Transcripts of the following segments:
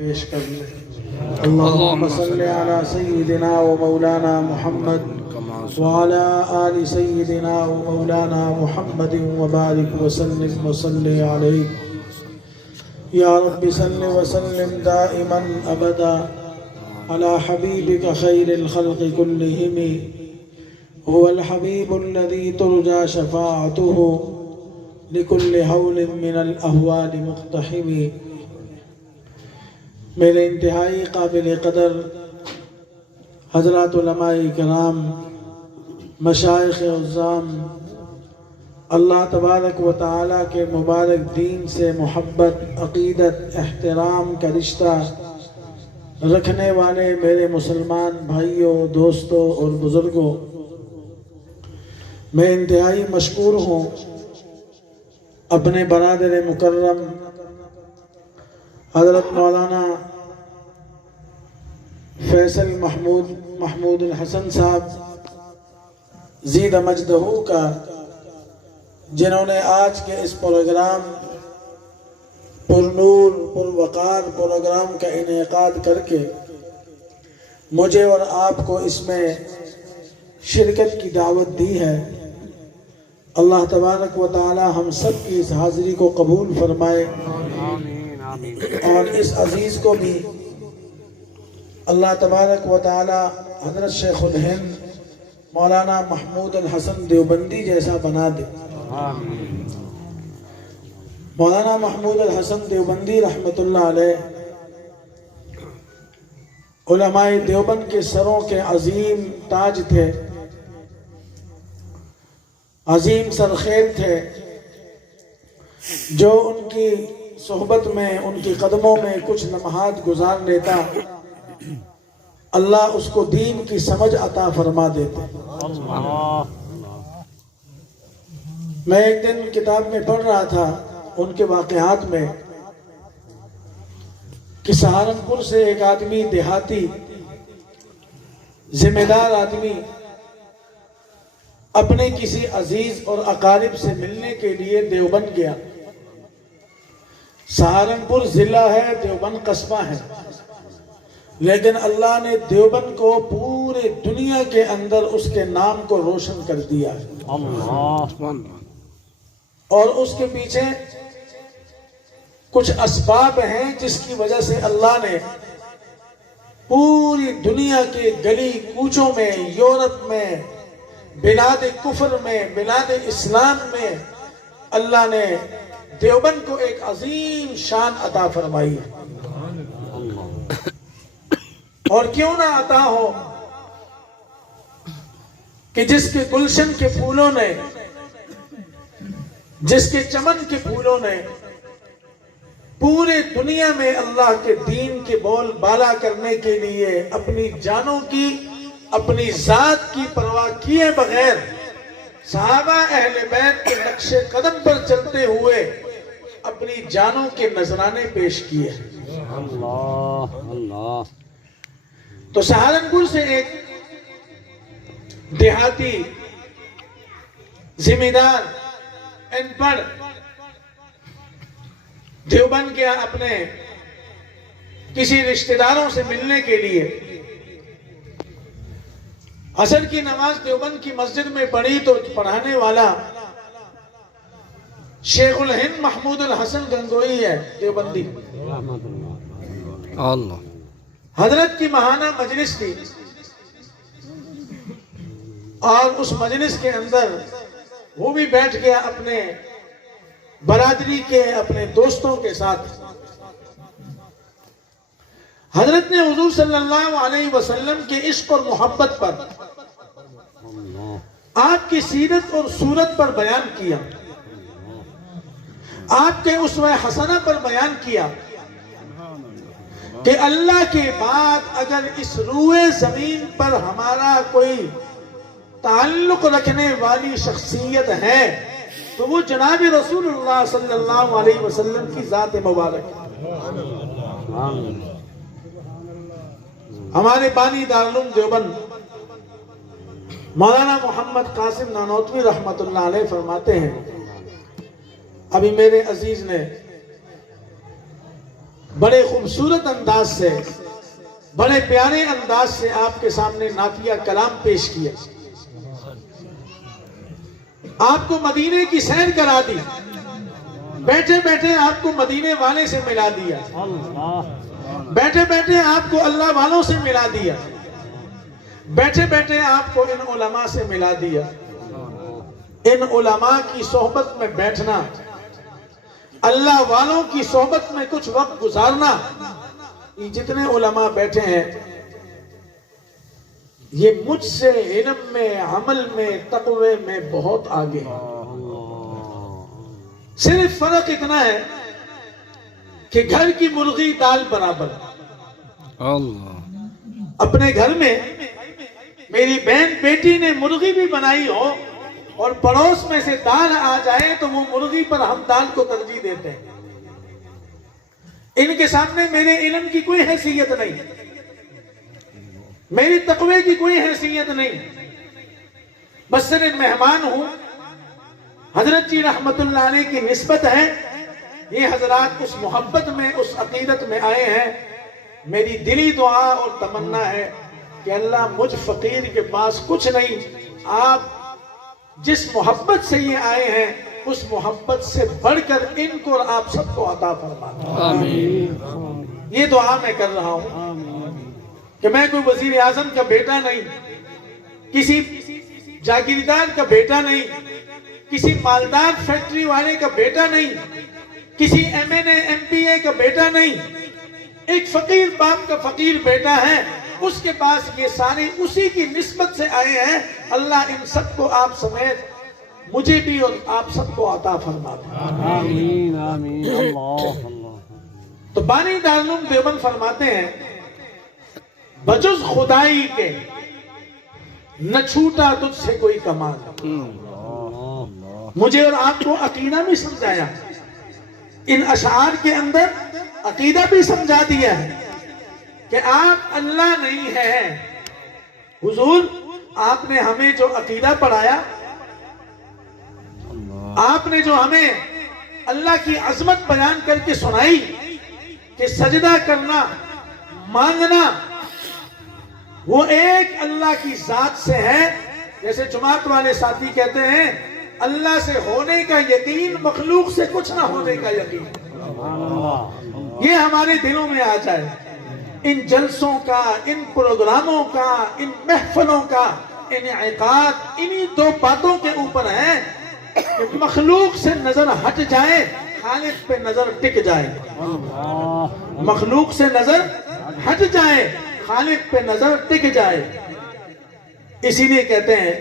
پیش کر لیں۔ اللہم صلی علی سیدنا و مولانا محمد وعلی آل سیدنا و مولانا محمد وبارک وسلم وصلی علیہ یا رب صلی وسلم دائما ابدا علی حبیبک خیر الخلق کلہم هو الحبیب الذی ترجى شفاعته لكل حول من الاحوال مقتحم۔ میرے انتہائی قابل قدر حضرات علماء کرام، مشائخ عظام، اللہ تبارک و تعالیٰ کے مبارک دین سے محبت، عقیدت، احترام کا رشتہ رکھنے والے میرے مسلمان بھائیوں، دوستوں اور بزرگوں، میں انتہائی مشکور ہوں اپنے برادر مکرم حضرت مولانا فیصل محمود الحسن صاحب زید مجدہ کا، جنہوں نے آج کے اس پروگرام پرنور پروقار پروگرام کا انعقاد کر کے مجھے اور آپ کو اس میں شرکت کی دعوت دی ہے۔ اللہ تبارک و تعالی ہم سب کی اس حاضری کو قبول فرمائے، اور اس عزیز کو بھی اللہ تبارک و تعالی حضرت شیخ الہند مولانا محمود الحسن دیوبندی جیسا بنا دے۔ مولانا محمود الحسن دیوبندی رحمت اللہ علیہ علماء دیوبند کے سروں کے عظیم تاج تھے، عظیم سرخیل تھے، جو ان کی صحبت میں، ان کی قدموں میں کچھ لمحات گزار لیتا، اللہ اس کو دین کی سمجھ عطا فرما دیتے۔ میں ایک دن کتاب میں پڑھ رہا تھا ان کے واقعات میں کہ سہارنپور سے ایک آدمی دیہاتی ذمہ دار آدمی اپنے کسی عزیز اور اقارب سے ملنے کے لیے دیوبند گیا۔ سہارنپور ضلع ہے، دیوبند قصبہ ہے، لیکن اللہ نے دیوبند کو پورے دنیا کے اندر اس کے نام کو روشن کر دیا ہے، اور اس کے پیچھے کچھ اسباب ہیں جس کی وجہ سے اللہ نے پوری دنیا کے گلی کوچوں میں، یورپ میں، بلاد کفر میں، بلاد اسلام میں اللہ نے دیوبند کو ایک عظیم شان عطا فرمائی ہے۔ اور کیوں نہ عطا ہو کہ جس کے گلشن کے پھولوں نے، جس کے چمن کے پھولوں نے پورے دنیا میں اللہ کے دین کے بول بالا کرنے کے لیے اپنی جانوں کی، اپنی ذات کی پرواہ کیے بغیر صحابہ اہل بیت کے نقش قدم پر چلتے ہوئے اپنی جانوں کے نذرانے پیش کیے۔ اللہ تو سہارنپور سے ایک دیہاتی ذمہ دار ان پڑھ دیوبند گیا اپنے کسی رشتہ داروں سے ملنے کے لیے۔ عصر کی نماز دیوبند کی مسجد میں پڑھی تو پڑھانے والا شیخ الہند محمود الحسن گنگوئی ہے، دیوبندی۔ حضرت کی ماہانہ مجلس تھی، اور اس مجلس کے اندر وہ بھی بیٹھ گیا اپنے برادری کے، اپنے دوستوں کے ساتھ۔ حضرت نے حضور صلی اللہ علیہ وسلم کے عشق اور محبت پر، آپ کی سیرت اور صورت پر بیان کیا، آپ کے اسوہ حسنہ پر بیان کیا کہ اللہ کے بعد اگر اس روئے زمین پر ہمارا کوئی تعلق رکھنے والی شخصیت ہے تو وہ جناب رسول اللہ صلی اللہ علیہ وسلم کی ذات مبارک ہے۔ ہمارے بانی دارالعلوم دیوبند مولانا محمد قاسم نانوتوی رحمت اللہ علیہ فرماتے ہیں، ابھی میرے عزیز نے بڑے خوبصورت انداز سے، بڑے پیارے انداز سے آپ کے سامنے نعتیہ کلام پیش کیا، آپ کو مدینے کی سیر کرا دی، بیٹھے بیٹھے آپ کو مدینے والے سے ملا دیا، بیٹھے بیٹھے آپ کو اللہ والوں سے ملا دیا، بیٹھے بیٹھے آپ کو ان علماء سے ملا دیا۔ ان علماء کی صحبت میں بیٹھنا، اللہ والوں کی صحبت میں کچھ وقت گزارنا، یہ جتنے علماء بیٹھے ہیں یہ مجھ سے علم میں، عمل میں، تقوی میں بہت آگے ہیں۔ صرف فرق اتنا ہے کہ گھر کی مرغی دال برابر۔ اپنے گھر میں میری بہن بیٹی نے مرغی بھی بنائی ہو اور پڑوس میں سے دال آ جائے تو وہ مرغی پر ہم دال کو ترجیح دیتے ہیں۔ ان کے سامنے میرے علم کی کوئی حیثیت نہیں، میری تقوی کی کوئی حیثیت نہیں، بس صرف مہمان ہوں۔ حضرت جی رحمت اللہ علیہ کی نسبت ہے، یہ حضرات اس محبت میں، اس عقیدت میں آئے ہیں۔ میری دلی دعا اور تمنا ہے کہ اللہ مجھ فقیر کے پاس کچھ نہیں، آپ جس محبت سے یہ آئے ہیں اس محبت سے بڑھ کر ان کو اور آپ سب کو عطا فرمانا۔ آمین۔ یہ دعا میں کر رہا ہوں کہ میں کوئی وزیر اعظم کا بیٹا نہیں، کسی جاگیردار کا بیٹا نہیں، کسی مالدار فیکٹری والے کا بیٹا نہیں، کسی M N A M P A کا بیٹا نہیں، ایک فقیر باپ کا فقیر بیٹا ہے، اس کے پاس یہ سارے اسی کی نسبت سے آئے ہیں۔ اللہ ان سب کو آپ سمیت مجھے بھی اور آپ سب کو عطا فرما دے۔ آمین آمین اللہ اللہ۔ تو بانی دارالعلوم دیوبند فرماتے ہیں بجز خدائی کے نہ چھوٹا تجھ سے کوئی کمال۔ مجھے اور آپ کو عقیدہ بھی سمجھایا، ان اشعار کے اندر عقیدہ بھی سمجھا دیا ہے کہ آپ اللہ نہیں ہیں۔ حضور آپ نے ہمیں جو عقیدہ پڑھایا، آپ نے جو ہمیں اللہ کی عظمت بیان کر کے سنائی کہ سجدہ کرنا، مانگنا وہ ایک اللہ کی ذات سے ہے، جیسے جماعت والے ساتھی کہتے ہیں اللہ سے ہونے کا یقین، مخلوق سے کچھ نہ ہونے کا یقین۔ یہ ہمارے دلوں میں آ جائے۔ ان جلسوں کا، ان پروگراموں کا، ان محفلوں کا انعقاد انہی دو باتوں کے اوپر ہے کہ مخلوق سے نظر ہٹ جائے، خالق پہ نظر ٹک جائے۔ مخلوق سے نظر ہٹ جائے، خالق پہ نظر ٹک جائے۔ اسی لیے کہتے ہیں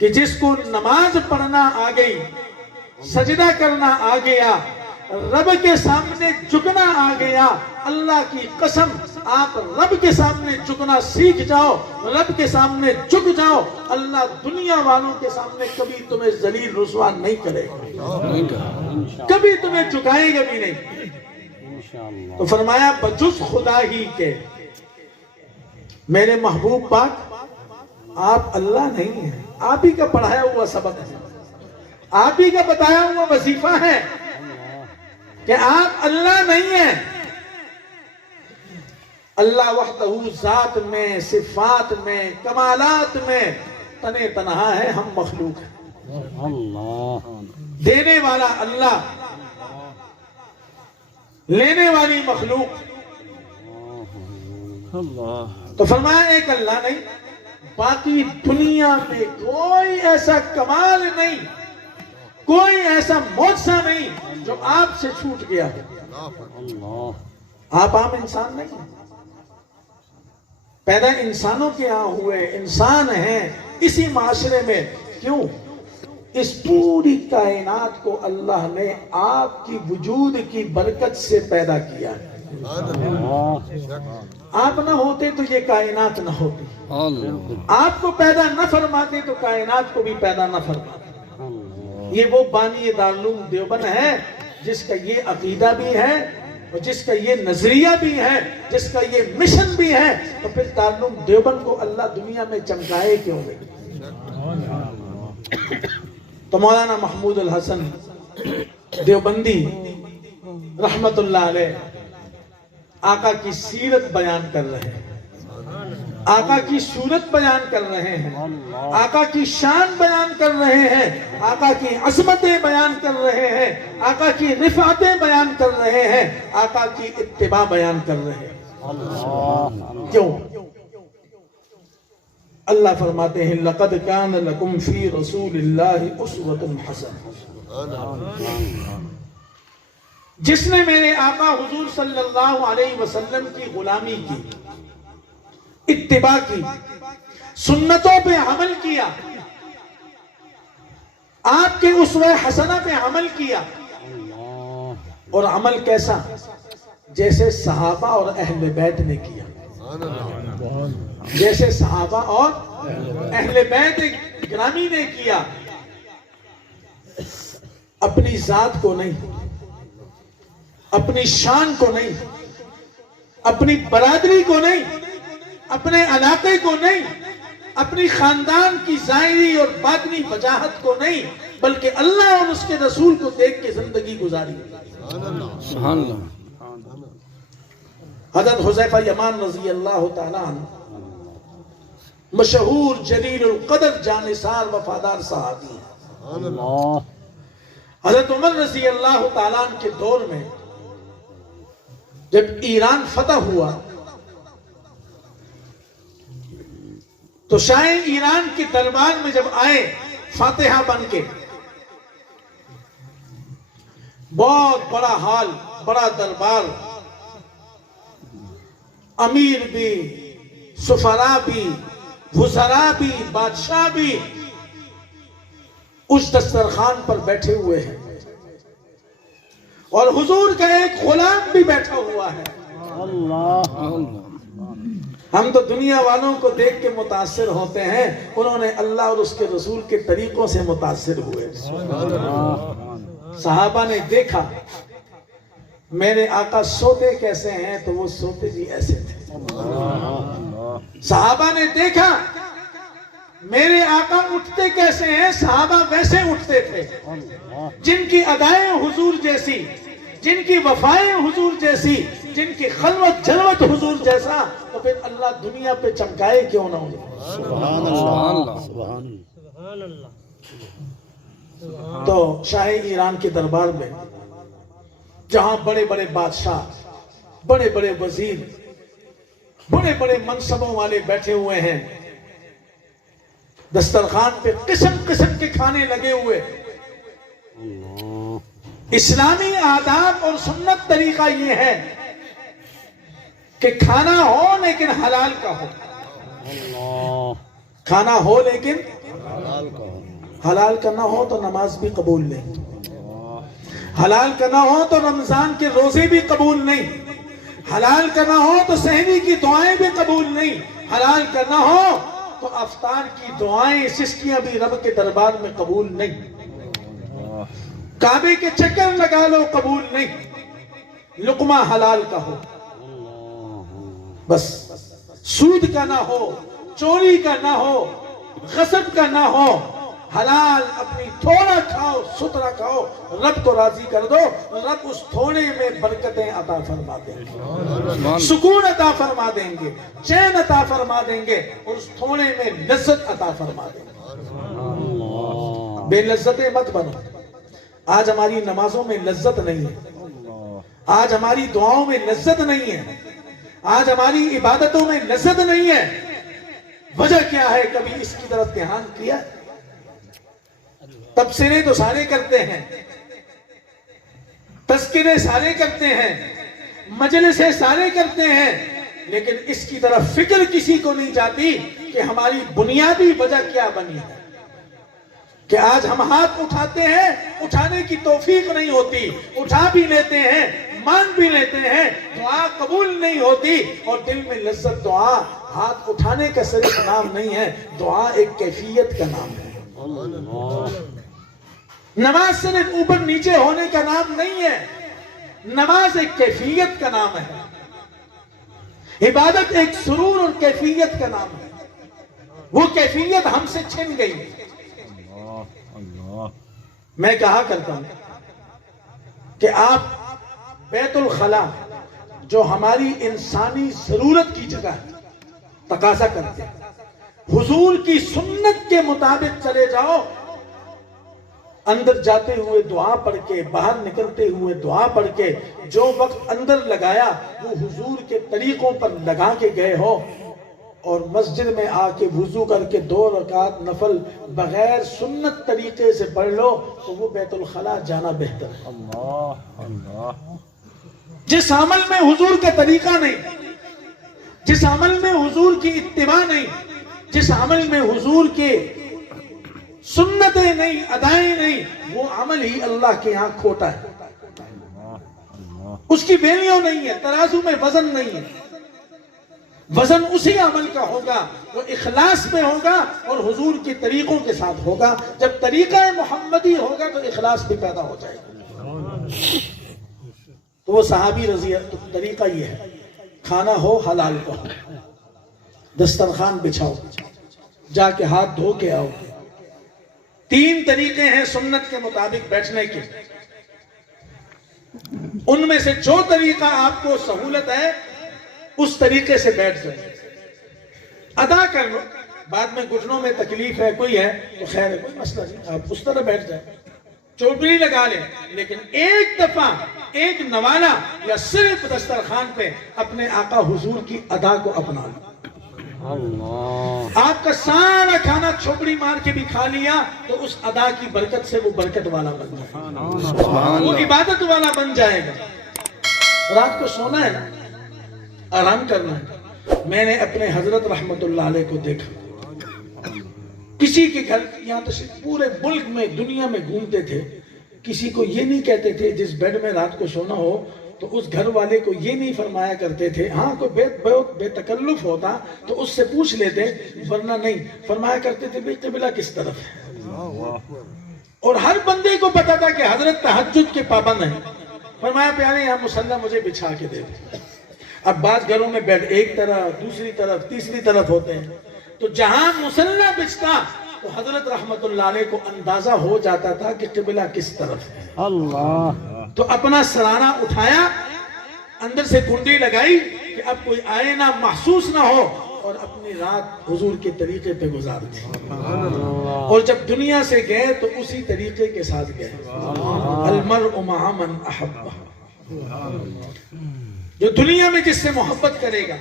کہ جس کو نماز پڑھنا آ گئی، سجدہ کرنا آ گیا، رب کے سامنے جھکنا آ گیا، اللہ کی قسم آپ رب کے سامنے جھکنا سیکھ جاؤ، رب کے سامنے جھک جاؤ، اللہ دنیا والوں کے سامنے کبھی تمہیں ذلیل رسوا نہیں کرے گا، کبھی تمہیں جھکائے گا بھی نہیں۔ تو فرمایا بجز خدا ہی کے میرے محبوب پاک آپ اللہ نہیں ہیں، آپ ہی کا پڑھایا ہوا سبق ہے، آپ ہی کا بتایا ہوا وظیفہ ہے کہ آپ اللہ نہیں ہیں۔ اللہ وحدہ ذات میں، صفات میں، کمالات میں تنے تنہا ہے، ہم مخلوق ہیں۔ دینے والا اللہ، لینے والی مخلوق۔ تو فرمایا ایک اللہ نہیں، باقی دنیا میں کوئی ایسا کمال نہیں، کوئی ایسا معجزہ نہیں جو آپ سے چھوٹ گیا ہے۔ آپ عام انسان نہیں ہیں، پیدا انسانوں کے ہاں ہوئے انسان ہیں اسی معاشرے میں۔ کیوں؟ اس پوری کائنات کو اللہ نے آپ کی وجود کی برکت سے پیدا کیا ہے۔ آپ نہ ہوتے تو یہ کائنات نہ ہوتی، آپ کو پیدا نہ فرماتے تو کائنات کو بھی پیدا نہ فرماتے۔ یہ وہ بانی دارالعلوم دیوبند ہے جس کا یہ عقیدہ بھی ہے اور جس کا یہ نظریہ بھی ہے، جس کا یہ مشن بھی ہے۔ تو پھر دارالعلوم دیوبند کو اللہ دنیا میں چمکائے کیوں نہیں؟ تو مولانا محمود الحسن دیوبندی رحمت اللہ علیہ آقا کی سیرت بیان کر رہے ہیں، آقا کی صورت بیان کر رہے ہیں، آقا کی شان بیان کر رہے ہیں، آقا کی عظمتیں بیان کر رہے ہیں، آقا کی رفعتیں بیان کر رہے ہیں، آقا کی اتباع بیان کر رہے ہیں۔ کیوں؟ اللہ فرماتے ہیں لَقَدْ كَانَ لَكُمْ فِي رَسُولِ اللَّهِ أُسْوَةٌ حَسَنَةٌ۔ جس نے میرے آقا حضور صلی اللہ علیہ وسلم کی غلامی کی، اتباع کی، سنتوں پہ عمل کیا، آپ کے اسوہ حسنہ پہ عمل کیا، اور عمل کیسا؟ جیسے صحابہ اور اہل بیت نے کیا، جیسے صحابہ اور اہل بیت گرامی نے کیا۔ اپنی ذات کو نہیں، اپنی شان کو نہیں، اپنی برادری کو نہیں، اپنے علاقے کو نہیں، اپنی خاندان کی ظاہری اور باطنی وجاہت کو نہیں، بلکہ اللہ اور اس کے رسول کو دیکھ کے زندگی گزاری۔ سبحان اللہ۔ حضرت حذیفہ یمان رضی اللہ تعالیٰ عنہ مشہور جلیل القدر جانثار وفادار صحابی ہیں۔ حضرت عمر رضی اللہ تعالیٰ عنہ کے دور میں جب ایران فتح ہوا تو شاہ ایران کے دربار میں جب آئے فاتحہ بن کے، بہت بڑا حال، بڑا دربار، امیر بھی، سفراء بھی، وزراء بھی، بادشاہ بھی اس دسترخوان پر بیٹھے ہوئے ہیں، اور حضور کا ایک غلام بھی بیٹھا ہوا ہے۔ ہم تو دنیا والوں کو دیکھ کے متاثر ہوتے ہیں، انہوں نے اللہ اور اس کے رسول کے طریقوں سے متاثر ہوئے۔ صحابہ نے دیکھا میرے آقا سوتے کیسے ہیں تو وہ سوتے بھی ایسے تھے۔ صحابہ نے دیکھا میرے آقا اٹھتے کیسے ہیں، صحابہ ویسے اٹھتے تھے۔ جن کی ادائیں حضور جیسی، جن کی وفائیں حضور جیسی، جن کی خلوت جلوت حضور جیسا، تو پھر اللہ دنیا پہ چمکائے کیوں نہ ہو۔ سبحان اللہ، سبحان اللہ۔ تو شاہ ایران کے دربار میں جہاں بڑے بڑے بادشاہ، بڑے بڑے وزیر، بڑے بڑے منصبوں والے بیٹھے ہوئے ہیں، دسترخوان پہ قسم قسم کے کھانے لگے ہوئے، اسلامی آداب اور سنت طریقہ یہ ہے کہ کھانا ہو لیکن حلال کا ہو، کھانا ہو لیکن حلال کا نہ ہو تو نماز بھی قبول نہیں، حلال کا نہ ہو تو رمضان کے روزے بھی قبول نہیں، حلال کا نہ ہو تو سحری کی دعائیں بھی قبول نہیں، حلال کا نہ ہو تو افطار کی دعائیں سسکیاں بھی رب کے دربار میں قبول نہیں، کعبے کے چکر لگا لو قبول نہیں، لقمہ حلال کا ہو، بس سود کا نہ ہو، چوری کا نہ ہو، غصب کا نہ ہو، حلال اپنی تھوڑا کھاؤ، سترا کھاؤ، رب کو راضی کر دو، رب اس تھوڑے میں برکتیں عطا فرما دیں گے، سکون عطا فرما دیں گے، چین عطا فرما دیں گے، اور اس تھوڑے میں لذت عطا فرما دیں گے۔ بے لذتیں مت بنو۔ آج ہماری نمازوں میں لذت نہیں ہے، آج ہماری دعاؤں میں لذت نہیں ہے، آج ہماری عبادتوں میں لذت نہیں ہے۔ وجہ کیا ہے؟ کبھی اس کی طرف دھیان کیا؟ تبصرے تو سارے کرتے ہیں، تذکرے سارے کرتے ہیں، مجلسیں سارے کرتے ہیں، لیکن اس کی طرف فکر کسی کو نہیں جاتی کہ ہماری بنیادی وجہ کیا بنی ہے، کہ آج ہم ہاتھ اٹھاتے ہیں، اٹھانے کی توفیق نہیں ہوتی، اٹھا بھی لیتے ہیں، مان بھی لیتے ہیں، دعا قبول نہیں ہوتی، اور دل میں لذت دعا ہاتھ اٹھانے کا صرف نام نہیں ہے، دعا ایک کیفیت کا نام ہے۔ نماز صرف اوپر نیچے ہونے کا نام نہیں ہے، نماز ایک کیفیت کا نام ہے، عبادت ایک سرور اور کیفیت کا نام ہے۔ وہ کیفیت ہم سے چھن گئی۔ میں کہا کرتا ہوں کہ آپ بیت الخلا جو ہماری انسانی ضرورت کی جگہ ہے، تقاضا کرتے ہیں۔ حضور کی سنت کے مطابق چلے جاؤ، اندر جاتے ہوئے دعا پڑھ کے، باہر نکلتے ہوئے دعا پڑھ کے، جو وقت اندر لگایا وہ حضور کے طریقوں پر لگا کے گئے ہو، اور مسجد میں آ کے وضو کر کے 2 رکعت نفل بغیر سنت طریقے سے پڑھ لو تو وہ بیت الخلاء جانا بہتر ہے۔ اللہ اللہ جس عمل میں حضور کا طریقہ نہیں، جس عمل میں حضور کی اتباع نہیں، جس عمل میں حضور کے سنتیں نہیں، ادائیں نہیں، وہ عمل ہی اللہ کے ہاں کھوٹا ہے، اس کی ویلیو نہیں ہے، ترازو میں وزن نہیں ہے۔ وزن اسی عمل کا ہوگا، وہ اخلاص میں ہوگا اور حضور کے طریقوں کے ساتھ ہوگا۔ جب طریقہ محمدی ہوگا تو اخلاص بھی پیدا ہو جائے گا۔ تو وہ صحابی رضی اللہ، طریقہ یہ ہے، کھانا ہو حلال کا ہو، دسترخوان بچھاؤ، جا کے ہاتھ دھو کے آؤ۔ 3 طریقے ہیں سنت کے مطابق بیٹھنے کے، ان میں سے جو طریقہ آپ کو سہولت ہے اس طریقے سے بیٹھ جائے، ادا کر لو۔ بعد میں گھٹنوں میں تکلیف ہے کوئی ہے تو خیر ہے، کوئی مسئلہ نہیں، آپ اس طرح بیٹھ جائیں، چوپڑی لگا لیں، لیکن ایک دفعہ ایک نوالا یا صرف دسترخوان پہ اپنے آقا حضور کی ادا کو اپنا لو۔ آپ کا سارا کھانا چوپڑی مار کے بھی کھا لیا تو اس ادا کی برکت سے وہ برکت والا بن جائے گا، وہ عبادت والا بن جائے گا۔ رات کو سونا ہے نا، آرام کرنا ہے۔ میں نے اپنے حضرت رحمت اللہ علیہ کو دیکھا، کسی کے گھر، یہاں تشریف پورے ملک میں دنیا میں گھومتے تھے، کسی کو یہ نہیں کہتے تھے جس بیڈ میں رات کو سونا ہو تو اس گھر والے کو یہ نہیں فرمایا کرتے تھے، ہاں کوئی بہت بے تکلف ہوتا تو اس سے پوچھ لیتے، ورنہ نہیں فرمایا کرتے تھے بھئی قبلہ کس طرف ہے۔ اور ہر بندے کو پتا تھا کہ حضرت تہجد کے پابند ہیں، فرمایا پیارے یہاں مصلی مجھے بچھا کے دے دیں۔ اب بعض گھروں میں بیڈ ایک طرف، دوسری طرف، تیسری طرف ہوتے ہیں، تو جہاں مصلی بچھتا تو حضرت رحمت اللہ علیہ کو اندازہ ہو جاتا تھا کہ قبلہ کس طرف ہے۔ اللہ تو اپنا سرانہ اٹھایا، اندر سے کنڈی لگائی کہ اب کوئی آئے نہ، محسوس نہ ہو، اور اپنی رات حضور کے طریقے پہ گزار دی۔ اور جب دنیا سے گئے تو اسی طریقے کے ساتھ گئے۔ المرء مع من احبہ، جو دنیا میں جس سے محبت کرے گا،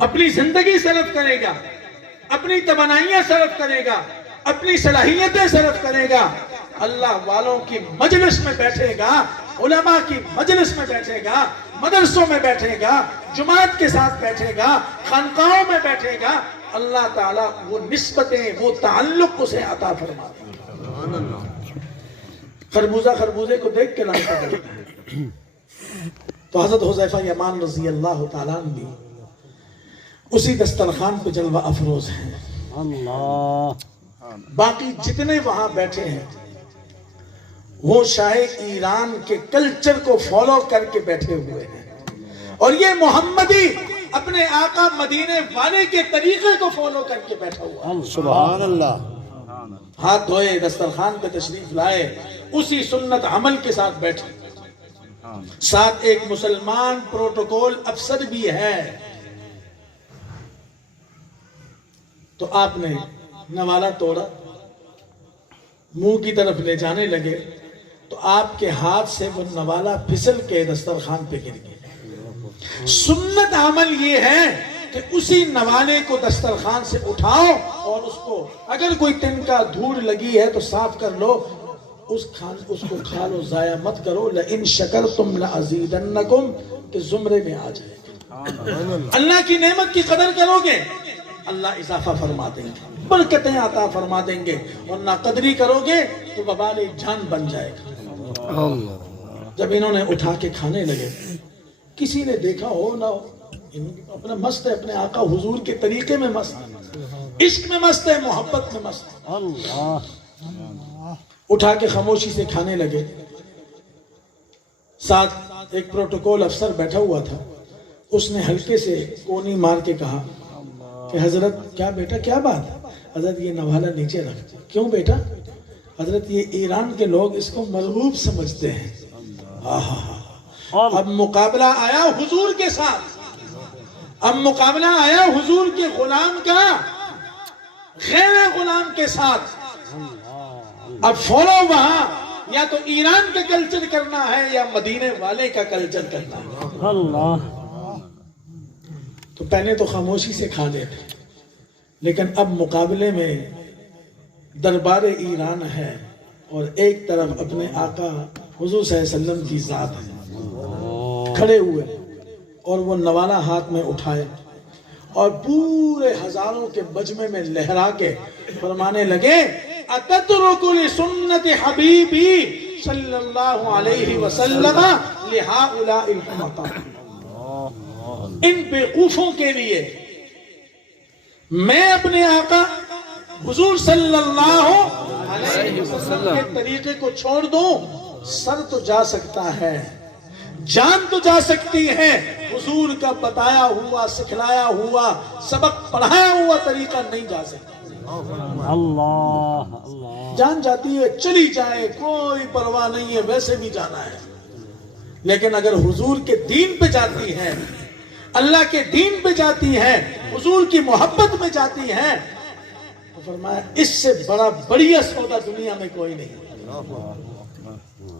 اپنی زندگی صرف کرے گا، اپنی توانائیاں صرف کرے گا، اپنی صلاحیتیں صرف کرے گا، اللہ والوں کی مجلس میں بیٹھے گا، علماء کی مجلس میں بیٹھے گا، مدرسوں میں بیٹھے گا، جماعت کے ساتھ بیٹھے گا، خانقاہوں میں بیٹھے گا، اللہ تعالیٰ وہ نسبتیں، وہ تعلق اسے عطا فرما دے گا۔ خربوزہ خربوزے کو دیکھ کے لانتا ہے۔ تو حضرت حذیفہ یمان رضی اللہ تعالیٰ عنہ بھی اسی دسترخوان پہ جلوہ افروز ہیں۔ اللہ باقی جتنے وہاں بیٹھے ہیں وہ شاہ ایران کے کلچر کو فالو کر کے بیٹھے ہوئے ہیں، اور یہ محمدی اپنے آقا مدینے والے کے طریقے کو فالو کر کے بیٹھا ہوا ہے۔ سبحان اللہ، ہاتھ دھوئے، دسترخوان پہ تشریف لائے، اسی سنت عمل کے ساتھ بیٹھے، ساتھ ایک مسلمان پروٹوکول افسر بھی ہے۔ تو آپ نے نوالا توڑا، منہ کی طرف لے جانے لگے تو آپ کے ہاتھ سے وہ نوالا پھسل کے دسترخوان پہ گر گیا۔ سنت عمل یہ ہے کہ اسی نوالے کو دسترخوان سے اٹھاؤ اور اس کو اگر کوئی تنکا دھول لگی ہے تو صاف کر لو، اس کو کھا لو، ضائع مت کرو۔ لَإِن شَكَرْتُمْ لَأَزِيدَنَّكُمْ کہ زمرے میں آ جائے گا۔ اللہ کی نعمت کی قدر کرو گے، اللہ اضافہ فرما دیں گے، برکتیں عطا فرما دیں گے، اور ناقدری کرو گے تو وبال جان بن جائے گا۔ جب انہوں نے اٹھا کے کھانے لگے، کسی نے دیکھا ہو نہ ہو، اپنا مست ہے، اپنے آقا حضور کے طریقے میں مست ہے، عشق میں مست ہے، محبت میں مست ہے، اٹھا کے خاموشی سے کھانے لگے۔ ساتھ ایک پروٹوکول افسر بیٹھا ہوا تھا، اس نے ہلکے سے کونی مار کے کہا کہ حضرت کیا بیٹا کیا بات ہے؟ حضرت یہ نوالا نیچے رکھ۔ کیوں بیٹا؟ حضرت یہ ایران کے لوگ اس کو مرغوب سمجھتے ہیں۔ اب مقابلہ آیا حضور کے ساتھ، اب مقابلہ آیا حضور کے غلام کا غیر غلام کے ساتھ۔ اب فالو وہاں یا تو ایران کا کلچر کرنا ہے یا مدینے والے کا کلچر کرنا ہے۔ اللہ تو پہلے تو خاموشی سے کھا لیتے، لیکن اب مقابلے میں دربار ایران ہے اور ایک طرف اپنے آقا حضور صلی اللہ علیہ وسلم کی ذات ہے، کھڑے ہوئے اور وہ نوالہ ہاتھ میں اٹھائے اور پورے ہزاروں کے مجمع میں لہرا کے فرمانے لگے اتترک لسنت حبیبی صلی اللہ علیہ وسلم لہؤلاء الحمقاء، ان بیوقوفوں کے لیے میں اپنے آقا حضور صلی اللہ علیہ وسلم کے طریقے کو چھوڑ دوں، سر تو جا سکتا ہے، جان تو جا سکتی ہے، حضور کا بتایا ہوا سکھلایا ہوا سبق پڑھایا ہوا طریقہ نہیں جا سکتا۔ اللہ اللہ جان جاتی ہے چلی جائے، کوئی پرواہ نہیں ہے، ویسے بھی جانا ہے، لیکن اگر حضور کے دین پہ جاتی ہے، اللہ کے دین پہ جاتی ہے، حضور کی محبت میں جاتی ہے، تو فرمایا اس سے بڑا بڑیا سودا دنیا میں کوئی نہیں۔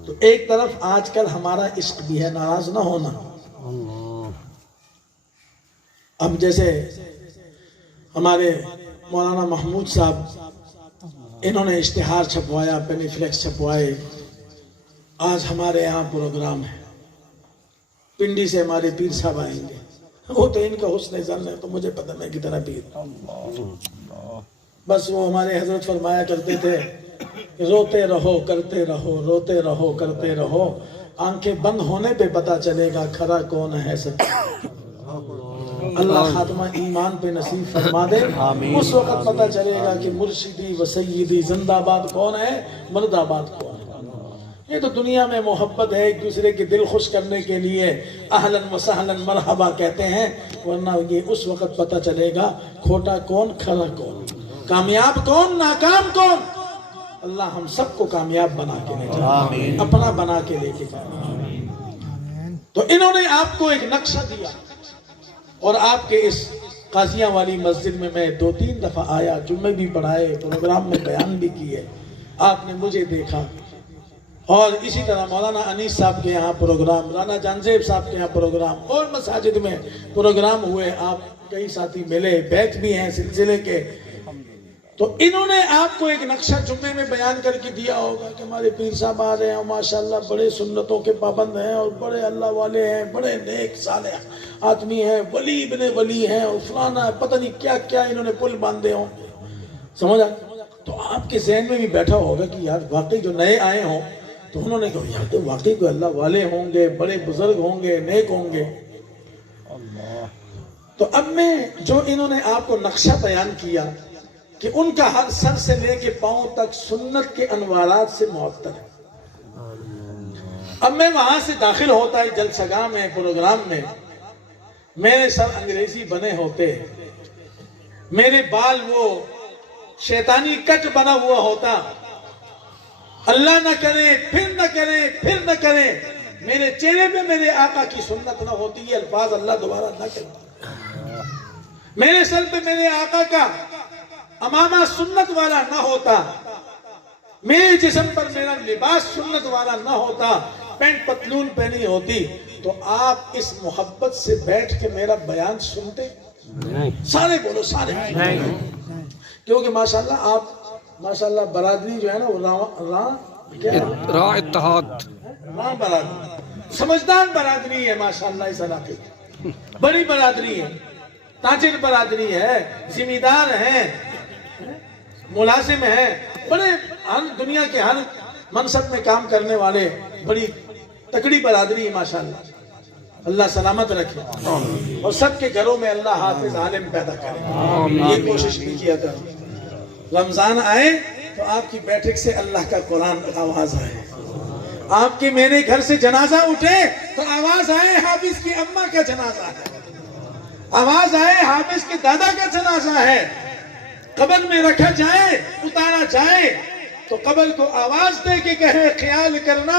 تو ایک طرف آج کل ہمارا عشق بھی ہے، ناراض نہ ہونا۔ اب جیسے ہمارے مولانا محمود صاحب، انہوں نے اشتہار چھپوایا، پینی فلیکس چھپوائے، آج ہمارے یہاں پروگرام ہے، پنڈی سے ہمارے پیر صاحب آئیں گے، وہ تو ان کا حسن ظن ہے، تو مجھے پتہ نہیں کتنا پیر، بس وہ ہمارے حضرت فرمایا کرتے تھے روتے رہو کرتے رہو، روتے رہو کرتے رہو، آنکھیں بند ہونے پہ پتہ چلے گا کھرا کون ہے سچ۔ اللہ خاتمہ ایمان پہ نصیب فرما دے، اس وقت پتہ چلے گا کہ مرشدی و سیدی زندہ باد کون ہے، مرد آباد کون ہے۔ یہ تو دنیا میں محبت ہے، ایک دوسرے کے دل خوش کرنے کے لیے اہلاً و سہلاً مرحبا کہتے ہیں، ورنہ یہ اس وقت پتہ چلے گا کھوٹا کون کھرا کون، کامیاب کون ناکام کون۔ اللہ ہم سب کو کامیاب بنا کے لے جائے، اپنا بنا کے لے کے جائے۔ تو انہوں نے آپ کو ایک نقشہ دیا، اور آپ کے اس قاضیاں والی مسجد میں میں 2-3 دفعہ آیا، جمعے بھی پڑھائے، پروگرام میں بیان بھی کیے، آپ نے مجھے دیکھا، اور اسی طرح مولانا انیس صاحب کے یہاں پروگرام، رانا جانزیب صاحب کے یہاں پروگرام، اور مساجد میں پروگرام ہوئے، آپ کئی ساتھی ملے، بیچ بھی ہیں سلسلے کے۔ تو انہوں نے آپ کو ایک نقشہ جمعے میں بیان کر کے دیا ہوگا کہ ہمارے پیر صاحب آ رہے ہیں، ماشاءاللہ بڑے سنتوں کے پابند ہیں، اور بڑے اللہ والے ہیں، بڑے نیک صالح آدمی ہیں، ولی ابن ولی ہیں، اور فلانا ہے، پتہ نہیں کیا کیا انہوں نے پل باندھے ہوں، سمجھا؟ تو آپ کے ذہن میں بھی بیٹھا ہوگا کہ یار واقعی جو نئے آئے ہوں، تو انہوں نے کہا یار تو واقعی کوئی اللہ والے ہوں گے، بڑے بزرگ ہوں گے، نیک ہوں گے۔ تو اب میں جو انہوں نے آپ کو نقشہ بیان کیا کہ ان کا ہر سر سے لے کے پاؤں تک سنت کے انوارات سے معطر ہے، اب میں وہاں سے داخل ہوتا ہے جلسہ گاہ میں، پروگرام میں، میرے سر انگریزی بنے ہوتے، میرے بال وہ شیطانی کٹ بنا ہوا ہوتا، اللہ نہ کرے پھر نہ کرے پھر نہ کرے میرے چہرے پہ میرے آقا کی سنت نہ ہوتی، یہ الفاظ اللہ دوبارہ نہ کرتا، میرے سر پہ میرے آقا کا امامہ سنت والا نہ ہوتا، میرے جسم پر میرا لباس سنت والا نہ ہوتا، پینٹ پتلون پہنی ہوتی، تو آپ اس محبت سے بیٹھ کے میرا بیان سنتے؟ سارے بولو سارے، کیونکہ ماشاءاللہ آپ ماشاءاللہ برادری جو ہے نا وہ راہ اتحاد، راہ برادری سمجھدار برادری ہے ماشاءاللہ، اس علاقے کی بڑی برادری ہے، تاجر برادری ہے، ذمہ دار ہے، ملازم ہے، بڑے دنیا کے ہر منصب میں کام کرنے والے، بڑی تکڑی برادری ہے ماشاءاللہ، اللہ سلامت رکھے، اور سب کے گھروں میں اللہ حافظ عالم پیدا کرے، یہ کوشش بھی کیا کریں۔ رمضان آئے تو آپ کی بیٹھک سے اللہ کا قرآن آواز آئے، آپ کے میرے گھر سے جنازہ اٹھے تو آواز آئے حافظ کی اماں کا جنازہ ہے، آواز آئے حافظ کے دادا کا جنازہ ہے، قبر میں رکھا جائے اتارا جائے تو قبر کو آواز دے کے کہے خیال کرنا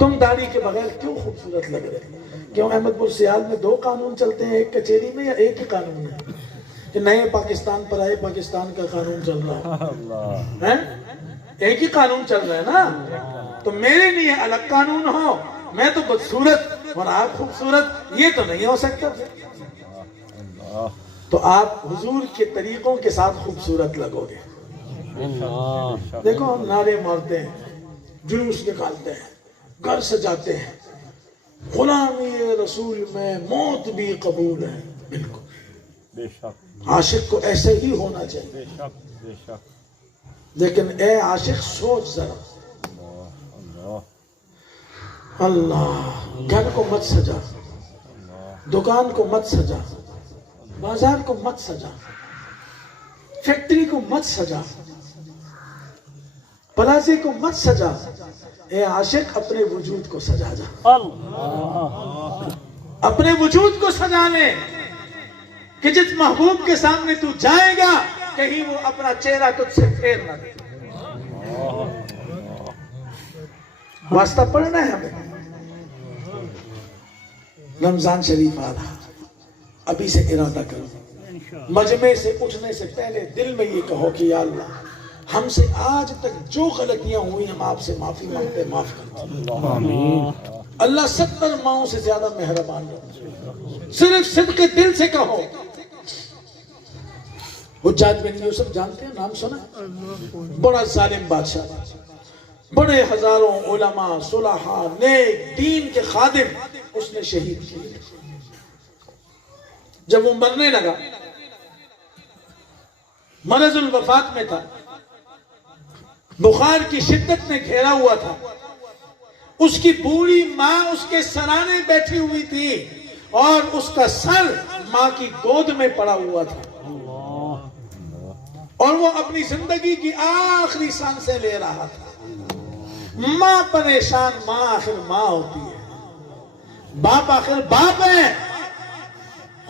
تم داڑھی کے بغیر کیوں خوبصورت لگ رہے؟ کیوں احمد پور سیال میں 2 قانون چلتے ہیں ایک کچہری میں، یا ایک ہی قانون ہے کہ نئے پاکستان پر آئے پاکستان کا قانون چل رہا ہے؟ ایک ہی قانون چل رہا ہے نا؟ تو میرے لیے الگ قانون ہو، میں تو بدصورت اور آپ خوبصورت، یہ تو نہیں ہو سکتا۔ تو آپ حضور کے طریقوں کے ساتھ خوبصورت لگو گے۔ دیکھو ہم نعرے مارتے ہیں، جلوس نکالتے ہیں، گھر سجاتے ہیں، غلامی رسول میں موت بھی قبول ہے، بالکل بے شک عاشق کو ایسے ہی ہونا چاہیے۔ بے شک بے شک لیکن اے عاشق سوچ ذرا، اللہ گھر کو مت سجا، دکان کو مت سجا، بازار کو مت سجا، فیکٹری کو مت سجا، پلازے کو مت سجا، اے عاشق اپنے وجود کو سجا جا، اللہ اپنے وجود کو سجا لے کہ جس محبوب کے سامنے تو جائے گا کہیں وہ اپنا چہرہ تجھ سے پھیر نہ دے۔ واسطہ پڑھنا ہے ہمیں۔ رمضان شریف آ رہا، ابھی سے ارادہ کرو، مجمع سے اٹھنے سے پہلے دل میں یہ کہو کہ یا اللہ ہم سے آج تک جو غلطیاں ہوئی ہم آپ سے معافی مانگتے، معاف کرتے۔ اللہ 70 ماؤں سے زیادہ مہربان ہے، صرف صدق دل سے کہو۔ حجاج بن یوسف جانتے ہیں، نام سنا؟ بڑا ظالم بادشاہ، بڑے ہزاروں علماء صلحاء نیک دین کے خادم اس نے شہید کیے۔ جب وہ مرنے لگا، مرض الوفات میں تھا، بخار کی شدت نے گھیرا ہوا تھا، اس کی بوڑھی ماں اس کے سرانے بیٹھی ہوئی تھی اور اس کا سر ماں کی گود میں پڑا ہوا تھا، اور وہ اپنی زندگی کی آخری سانسیں لے رہا تھا۔ ماں پریشان، ماں آخر ماں ہوتی ہے، باپ آخر باپ ہے۔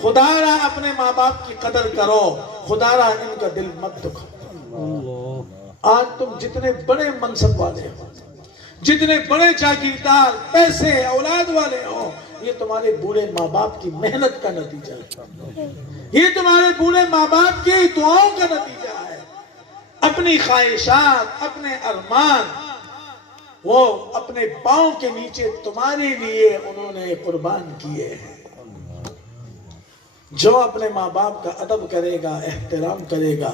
خدا را اپنے ماں باپ کی قدر کرو، خدا را ان کا دل مت دکھاؤ۔ آج تم جتنے بڑے منصب والے ہو، جتنے بڑے جاگیردار، پیسے، اولاد والے ہو، یہ تمہارے بوڑھے ماں باپ کی محنت کا نتیجہ ہے، یہ تمہارے بوڑھے ماں باپ کی دعاؤں کا نتیجہ ہے۔ اپنی خواہشات، اپنے ارمان وہ اپنے پاؤں کے نیچے تمہارے لیے انہوں نے قربان کیے ہیں۔ جو اپنے ماں باپ کا ادب کرے گا، احترام کرے گا،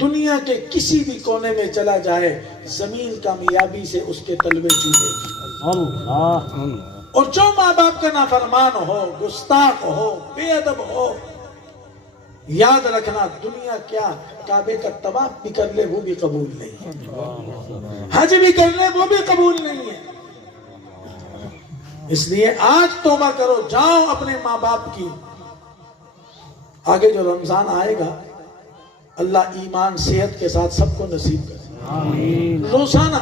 دنیا کے کسی بھی کونے میں چلا جائے، زمین کامیابی سے اس کے تلوے چومے گی۔ اور جو ماں باپ کا نافرمان ہو، گستاخ ہو، بے ادب ہو، یاد رکھنا دنیا کیا کعبے کا طواف بھی کر لے وہ بھی قبول نہیں، حج بھی کر لے وہ بھی قبول نہیں ہے۔ اس لیے آج توبہ کرو، جاؤ اپنے ماں باپ کی۔ آگے جو رمضان آئے گا اللہ ایمان صحت کے ساتھ سب کو نصیب کرے۔ روزانہ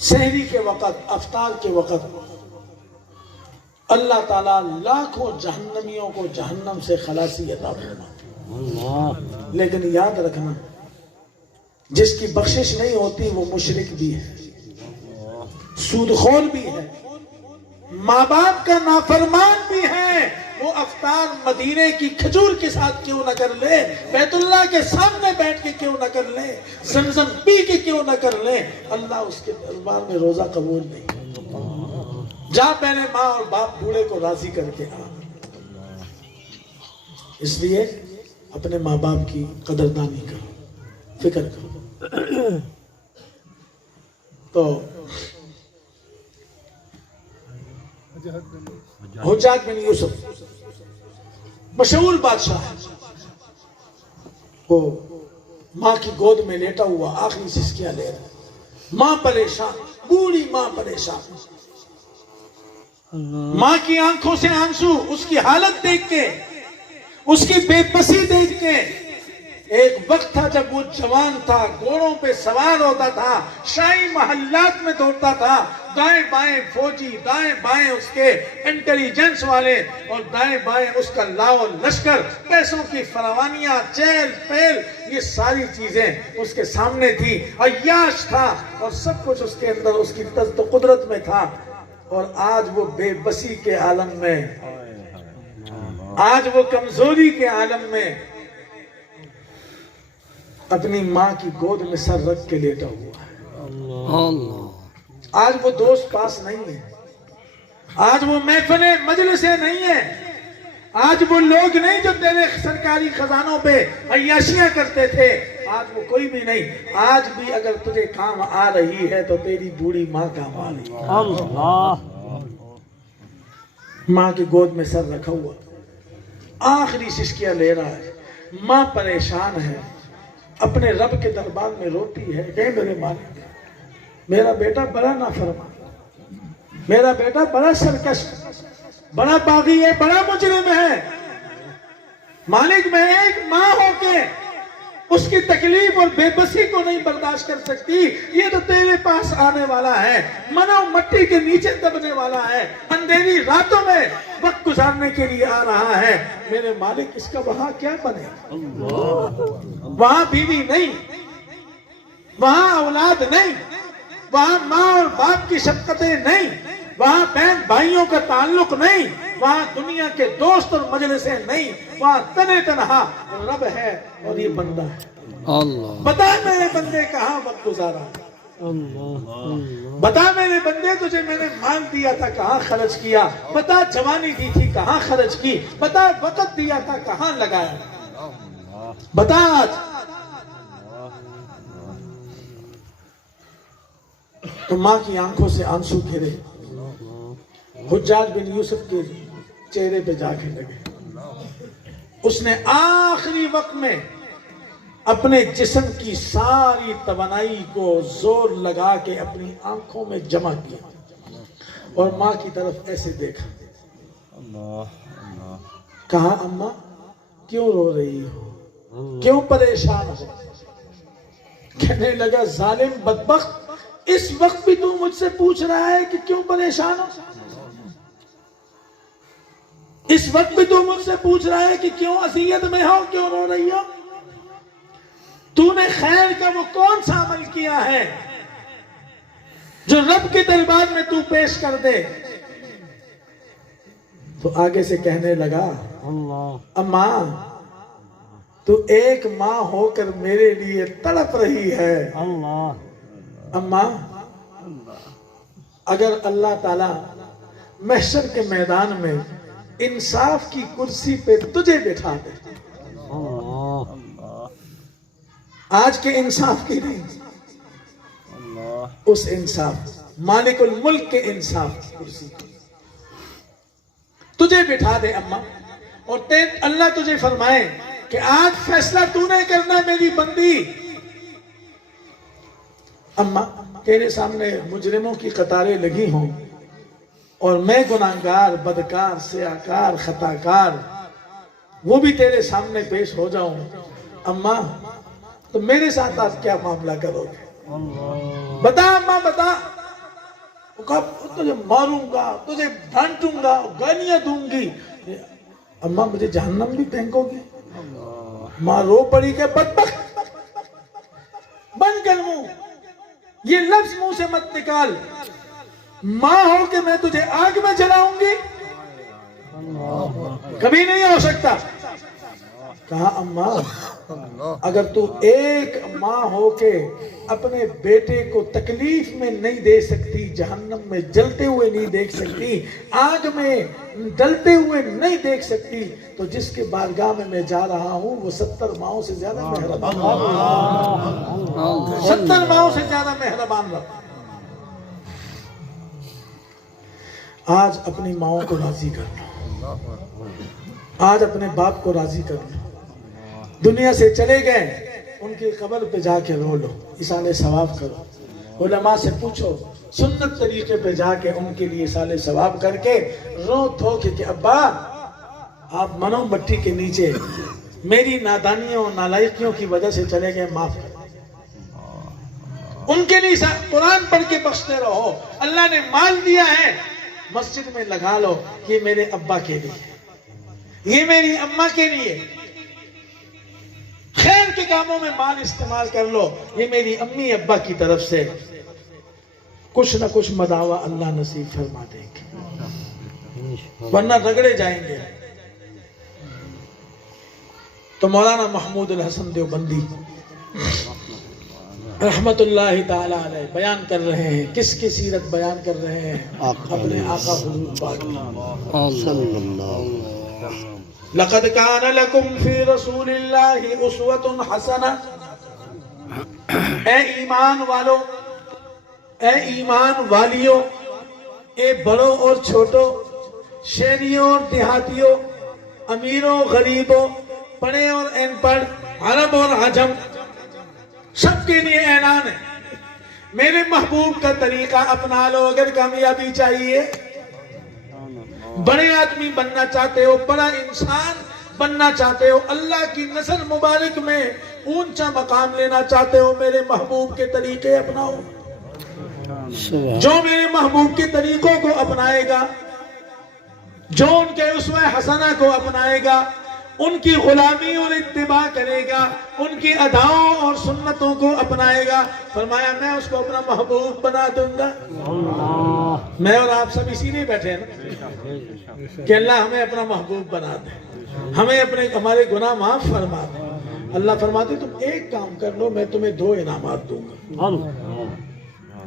سحری کے وقت، افطار کے وقت اللہ تعالیٰ لاکھوں جہنمیوں کو جہنم سے خلاصی عطا فرماتا۔ لیکن یاد رکھنا جس کی بخشش نہیں ہوتی وہ مشرک بھی ہے، سودخور بھی ہے، ماں باپ کا نافرمان بھی ہے۔ وہ افطار مدینے کی کھجور کے ساتھ کیوں نہ کر لے، بیت اللہ کے سامنے بیٹھ کے کیوں نہ کر لے، زمزم پی کے کیوں نہ کر لے، اللہ اس کے دربار میں روزہ قبول نہیں۔ جا پہلے ماں اور باپ بوڑھے کو راضی کر کے آ۔ اس لیے اپنے ماں باپ کی قدردانی کرو، فکر کرو۔ تو حجاج بن یوسف مشہور بادشاہ ہے، وہ ماں کی گود میں لیٹا ہوا آخری سسکیاں لے رہا، ماں پریشان، بوڑھی ماں پریشان، ماں کی آنکھوں سے آنسو، اس کی حالت دیکھ کے، اس کی بے بسی دیکھ کے۔ ایک وقت تھا جب وہ جوان تھا، گھوڑوں پہ سوار ہوتا تھا، شاہی محلات میں دوڑتا تھا، دائیں بائیں فوجی، دائیں بائیں اس کے انٹیلیجنس والے، اور دائیں بائیں اس کا لاؤ لشکر، پیسوں کی فراوانیاں، چیل پیل، یہ ساری چیزیں اس کے سامنے تھی، عیاش تھا، اور سب کچھ اس کے اندر اس کی طاقت و قدرت میں تھا، اور آج وہ بے بسی کے عالم میں، آج وہ کمزوری کے عالم میں اپنی ماں کی گود میں سر رکھ کے لیٹا ہوا ہے۔ آج وہ دوست پاس نہیں ہے، آج وہ محفل مجلسیں نہیں ہیں، آج وہ لوگ نہیں جو تیرے سرکاری خزانوں پہ عیاشیاں کرتے تھے، آج وہ کوئی بھی نہیں۔ آج بھی اگر تجھے کام آ رہی ہے تو تیری بوڑھی ماں کام آ رہی ہے۔ ماں کی گود میں سر رکھا ہوا، آخری سسکیاں لے رہا ہے، ماں پریشان ہے، اپنے رب کے دربار میں روتی ہے کہ میرے مالک، میرا بیٹا بڑا نافرمان، میرا بیٹا بڑا سرکش، بڑا باغی ہے، بڑا مجرم ہے، مالک میں ایک ماں ہو کے اس کی تکلیف اور بے بسی کو نہیں برداشت کر سکتی، یہ تو تیرے پاس آنے والا ہے، منو مٹی کے نیچے دبنے والا ہے، اندھیری راتوں میں وقت گزارنے کے لیے آ رہا ہے، میرے مالک اس کا وہاں کیا بنے؟ وہاں بیوی نہیں، وہاں اولاد نہیں، وہاں ماں اور باپ کی شفقتیں نہیں، وہاں بہن بھائیوں کا تعلق نہیں، وہاں دنیا کے دوست اور مجلسیں نہیں، وہاں تنے تنہا رب ہے اور یہ بندہ ہے۔ بتا میرے بندے کہاں وقت گزارا، بتا میرے بندے تجھے میں نے مال دیا تھا کہاں خرچ کیا، بتا جوانی دی تھی کہاں خرچ کی، بتا وقت دیا تھا کہاں لگایا، بتا آج۔ تو ماں کی آنکھوں سے آنسو گرے، حجاج بن یوسف کے چہرے پہ جا کے لگے، اس نے آخری وقت میں اپنے جسم کی ساری توانائی کو زور لگا کے اپنی آنکھوں میں جمع کیا اور ماں کی طرف ایسے دیکھا، کہا اماں کیوں رو رہی ہو، کیوں پریشان ہو؟ کہنے لگا ظالم بدبخت، اس وقت بھی تو مجھ سے پوچھ رہا ہے کہ کیوں پریشان ہو، اس وقت بھی تو مجھ سے پوچھ رہا ہے کہ کیوں اذیت میں ہو، کیوں رو رہی ہو؟ تو نے خیر کا وہ کون سا عمل کیا ہے جو رب کے دربار میں تو پیش کر دے؟ تو آگے سے کہنے لگا اماں تو ایک ماں ہو کر میرے لیے تڑپ رہی ہے، اماں اگر اللہ تعالی محشر کے میدان میں انصاف کی کرسی پہ تجھے بٹھا دے، آج کے انصاف کی نہیں، اس انصاف مالک الملک کے انصاف کی کرسی تجھے بٹھا دے اماں، اور اللہ تجھے فرمائے کہ آج فیصلہ تو نے کرنا ہے میری بندی، اماں تیرے سامنے مجرموں کی قطاریں لگی ہوں اور میں گناہگار، بدکار، سیاہکار، خطاکار وہ بھی تیرے سامنے پیش ہو جاؤں، اماں تو میرے ساتھ آپ کیا معاملہ کرو گے؟ بتا اماں بتا، تجھے ماروں گا، تجھے ڈانٹوں گا، گالیاں دوں گی، اماں مجھے جہنم بھی پھینکو گی؟ ماں رو پڑی کہ بدبخت بند کر منہ، یہ لفظ منہ سے مت نکال، ماں ہو کہ میں تجھے آگ میں جلاؤں گی؟ کبھی نہیں ہو سکتا۔ کہا اماں اگر تو ایک ماں ہو کے اپنے بیٹے کو تکلیف میں نہیں دے سکتی، جہنم میں جلتے ہوئے نہیں دیکھ سکتی، آگ میں ڈلتے ہوئے نہیں دیکھ سکتی، تو جس کے بارگاہ میں جا رہا ہوں وہ 70 ماؤں سے زیادہ مہربان، 70 ماؤں سے زیادہ مہربان رب۔ آج اپنی ماؤں کو راضی کر لو، آج اپنے باپ کو راضی کر لو، دنیا سے چلے گئے ان کی قبر پہ جا کے رو لو، اصالِ ثواب کرو، علماء سے پوچھو، سنت طریقے پہ جا کے ان کے لیے اصالِ ثواب کر کے رو دھو کہ ابا آپ منو مٹی کے نیچے میری نادانیوں اور نالائقیوں کی وجہ سے چلے گئے، معاف کر۔ ان کے لیے قرآن پڑھ کے بخشتے رہو. اللہ نے مال دیا ہے مسجد میں لگا لو, یہ میرے ابا کے لیے, یہ میری اماں کے لیے. خیر کے کاموں میں مال استعمال کر لو, یہ میری امی ابا کی طرف سے کچھ نہ کچھ مداوع اللہ نصیب فرما دیں گے, ورنہ رگڑے جائیں گے. تو مولانا محمود الحسن دیوبندی رحمت اللہ تعالی علیہ بیان کر رہے ہیں. کس کی سیرت بیان کر رہے ہیں؟ اپنے آقا حضور پاک صلی اللہ علیہ وسلم. لقد كان لكم في رسول الله اسوة حسنہ. اے ایمان والو, اے ایمان والیو, اے بڑوں اور چھوٹوں, شہریوں اور دیہاتیوں, امیروں غریبوں, پڑھے اور ان پڑھ, عرب اور عجم, سب کے لیے اعلان ہے. میرے محبوب کا طریقہ اپنا لو اگر کامیابی چاہیے. بڑے آدمی بننا چاہتے ہو, بڑا انسان بننا چاہتے ہو, اللہ کی نسل مبارک میں اونچا مقام لینا چاہتے ہو, میرے محبوب کے طریقے اپناؤ. جو میرے محبوب کے طریقوں کو اپنائے گا, جو ان کے اسوہ حسنہ کو اپنائے گا, ان کی غلامی اور اتباع کرے گا, ان کی اداؤں اور سنتوں کو اپنائے گا, فرمایا میں اس کو اپنا محبوب بنا دوں گا. میں اور آپ سب اسی لیے بیٹھے ہیں نا کہ اللہ ہمیں اپنا محبوب بنا دے, ہمیں ہمارے گناہ معاف فرما دے. اللہ فرماتے تم ایک کام کر لو, میں تمہیں 2 انعامات دوں گا.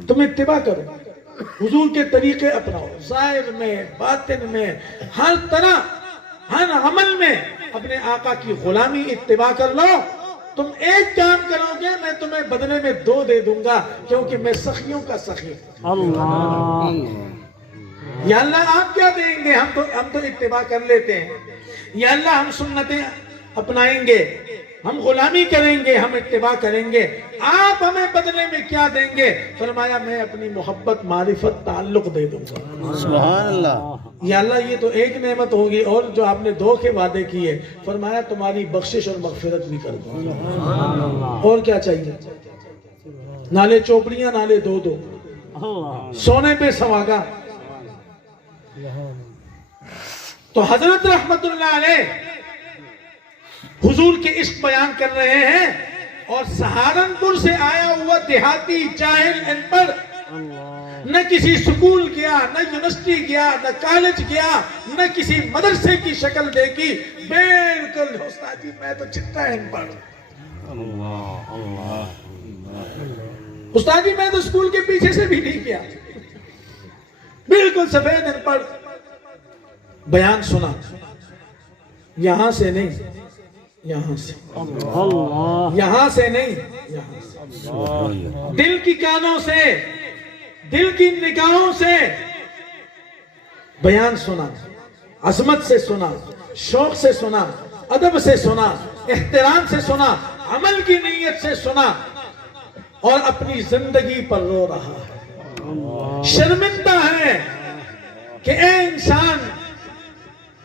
تم اتباع کرو, حضور کے طریقے اپناؤ, ظاہر میں باطن میں ہر طرح ہر عمل میں اپنے آقا کی غلامی اتباع کر لو. تم ایک کام کرو گے میں تمہیں بدلے میں 2 دے دوں گا, کیونکہ میں سخیوں کا سخی. یا اللہ آپ کیا دیں گے, ہم تو اتباع کر لیتے ہیں. یا اللہ ہم سنتیں اپنائیں گے, ہم غلامی کریں گے, ہم اتباع کریں گے, آپ ہمیں بدلے میں کیا دیں گے؟ فرمایا میں اپنی محبت, معرفت, تعلق دے دوں گا. سبحان اللہ. یا اللہ یہ تو ایک نعمت ہوگی, اور جو آپ نے 2 کے وعدے کیے, فرمایا تمہاری بخشش اور مغفرت بھی کر دوں گا. اور کیا چاہیے؟ نالے چوپڑیاں, نالے 2 سونے پہ سواگا. تو حضرت رحمت اللہ علیہ حضور کے عشق بیان کر رہے ہیں, اور سہارنپور سے آیا ہوا دیہاتی جاہل ان پر نہ کسی سکول گیا, نہ یونیورسٹی گیا, نہ کالج گیا, نہ کسی مدرسے کی شکل دیکھی, بالکل استاد جی میں تو چٹا ان پر, استاد جی میں تو اسکول کے پیچھے سے بھی نہیں گیا, بالکل سفید ان پر. بیان سنا, یہاں سے نہیں, یہاں سے, یہاں سے نہیں, یہاں سے, دل کی کانوں سے, دل کی نگاہوں سے بیان سنا, عظمت سے سنا, شوق سے سنا, ادب سے سنا, احترام سے سنا, عمل کی نیت سے سنا, اور اپنی زندگی پر رو رہا ہے. شرمندہ ہے کہ اے انسان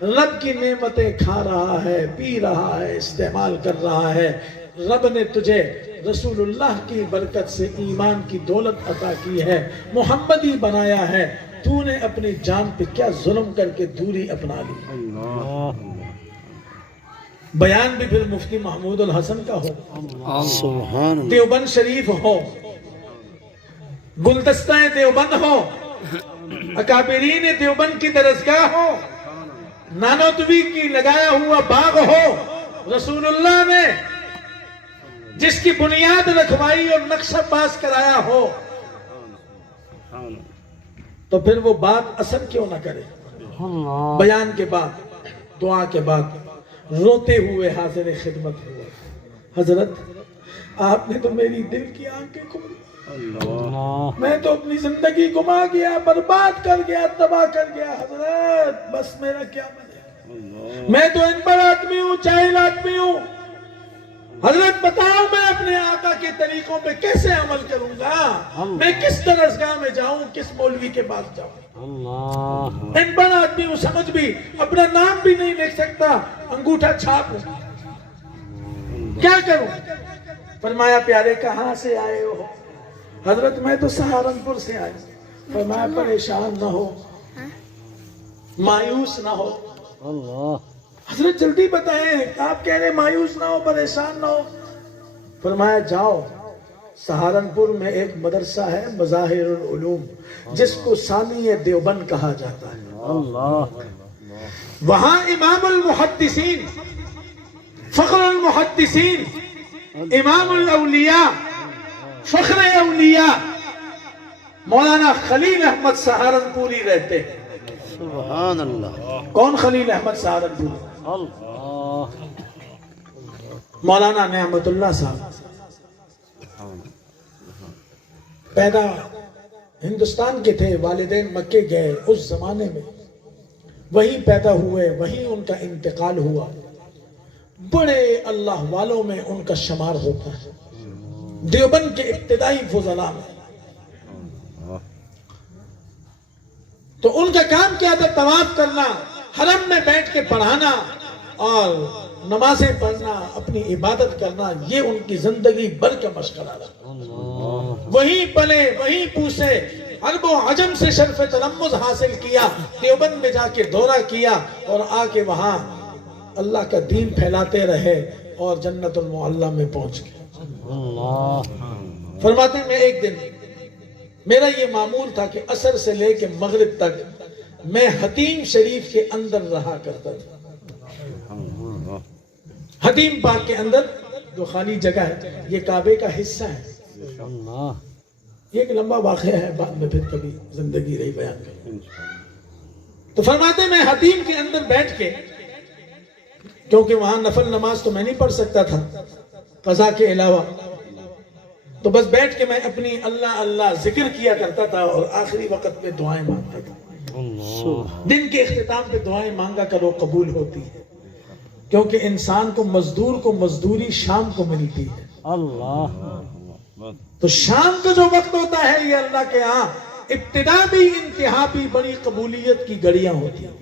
رب کی نعمتیں کھا رہا ہے, پی رہا ہے, استعمال کر رہا ہے. رب نے تجھے رسول اللہ کی برکت سے ایمان کی دولت عطا کی ہے, محمدی بنایا ہے, تو نے اپنی جان پہ کیا ظلم کر کے دوری اپنا لی. بیان بھی پھر مفتی محمود الحسن کا ہو, دیوبند شریف ہو, گلدستہ دیوبند ہو, اکابرین دیوبند کی درسگاہ ہو, نانوتوی کی لگایا ہوا باغ ہو, رسول اللہ نے جس کی بنیاد رکھوائی اور نقشہ پاس کرایا ہو, تو پھر وہ بات اثر کیوں نہ کرے؟ بیان کے بعد, دعا کے بعد روتے ہوئے حاضر خدمت ہوئے, حضرت آپ نے تو میری دل کی آنکھیں کھولی, میں تو اپنی زندگی گما گیا, برباد کر گیا, تباہ کر گیا. حضرت بس میرا کیا بنے, میں تو ان پر آدمی ہوں, جاہل آدمی ہوں. حضرت بتاؤ میں اپنے آقا کے طریقوں پہ کیسے عمل کروں گا, میں کس درسگاہ میں جاؤں, کس مولوی کے پاس جاؤں. ان پر آدمی ہوں, سمجھ بھی, اپنا نام بھی نہیں لکھ سکتا, انگوٹھا چھاپ ہوں, کیا کروں. فرمایا پیارے کہاں سے آئے ہو؟ حضرت میں تو سہارنپور سے آیا، فرمایا پریشان نہ ہو، مایوس نہ ہو۔ اللہ حضرت جلدی بتائیں، آپ کہہ رہے مایوس نہ ہو، پریشان نہ ہو۔ فرمایا جاؤ، سہارنپور میں ایک مدرسہ ہے مظاہر العلوم، جس کو ثانی دیوبند کہا جاتا ہے، اللہ وہاں امام المحدثین، فخر المحدثین، امام الاولیاء، فخر اولیاء مولانا خلیل احمد سہارنپوری رہتے ہیں۔ سبحان اللہ۔ کون خلیل احمد سہارنپوری؟ اللہ مولانا نعمت اللہ صاحب پیدا ہندوستان کے تھے، والدین مکے گئے، اس زمانے میں وہیں پیدا ہوئے، وہیں ان کا انتقال ہوا۔ بڑے اللہ والوں میں ان کا شمار ہوتا ہے، دیوبند کے ابتدائی فضلاء میں۔ تو ان کا کام کیا تھا؟ طواف کرنا، حرم میں بیٹھ کے پڑھانا اور نمازیں پڑھنا، اپنی عبادت کرنا، یہ ان کی زندگی بھر کا مشغلہ رہا۔ وہیں پلے، وہیں پوسے، عرب و عجم سے شرف تلمذ حاصل کیا، دیوبند میں جا کے دورہ کیا اور آ کے وہاں اللہ کا دین پھیلاتے رہے اور جنت المعلی میں پہنچ گئے۔ اللہ فرماتے ہیں میں ایک دن میرا یہ معمول تھا کہ عصر سے لے کے مغرب تک میں حتیم شریف کے اندر رہا کرتا تھا۔ حتیم پاک کے اندر جو خالی جگہ ہے، یہ کعبے کا حصہ ہے۔ اللہ یہ ایک لمبا واقعہ ہے، بعد میں پھر کبھی زندگی رہی بیان کریں۔ تو فرماتے ہیں میں حتیم کے اندر بیٹھ کے، کیونکہ وہاں نفل نماز تو میں نہیں پڑھ سکتا تھا قضا کے علاوہ، تو بس بیٹھ کے میں اپنی اللہ اللہ ذکر کیا کرتا تھا اور آخری وقت میں دعائیں مانگتا تھا۔ دن کے اختتام پہ دعائیں مانگا کرو، قبول ہوتی ہے، کیونکہ انسان کو مزدور کو مزدوری شام کو ملتی ہے۔ اللہ تو شام کا جو وقت ہوتا ہے یہ اللہ کے ہاں ابتدا بھی انتہا بھی بڑی قبولیت کی گھڑیاں ہوتی ہیں۔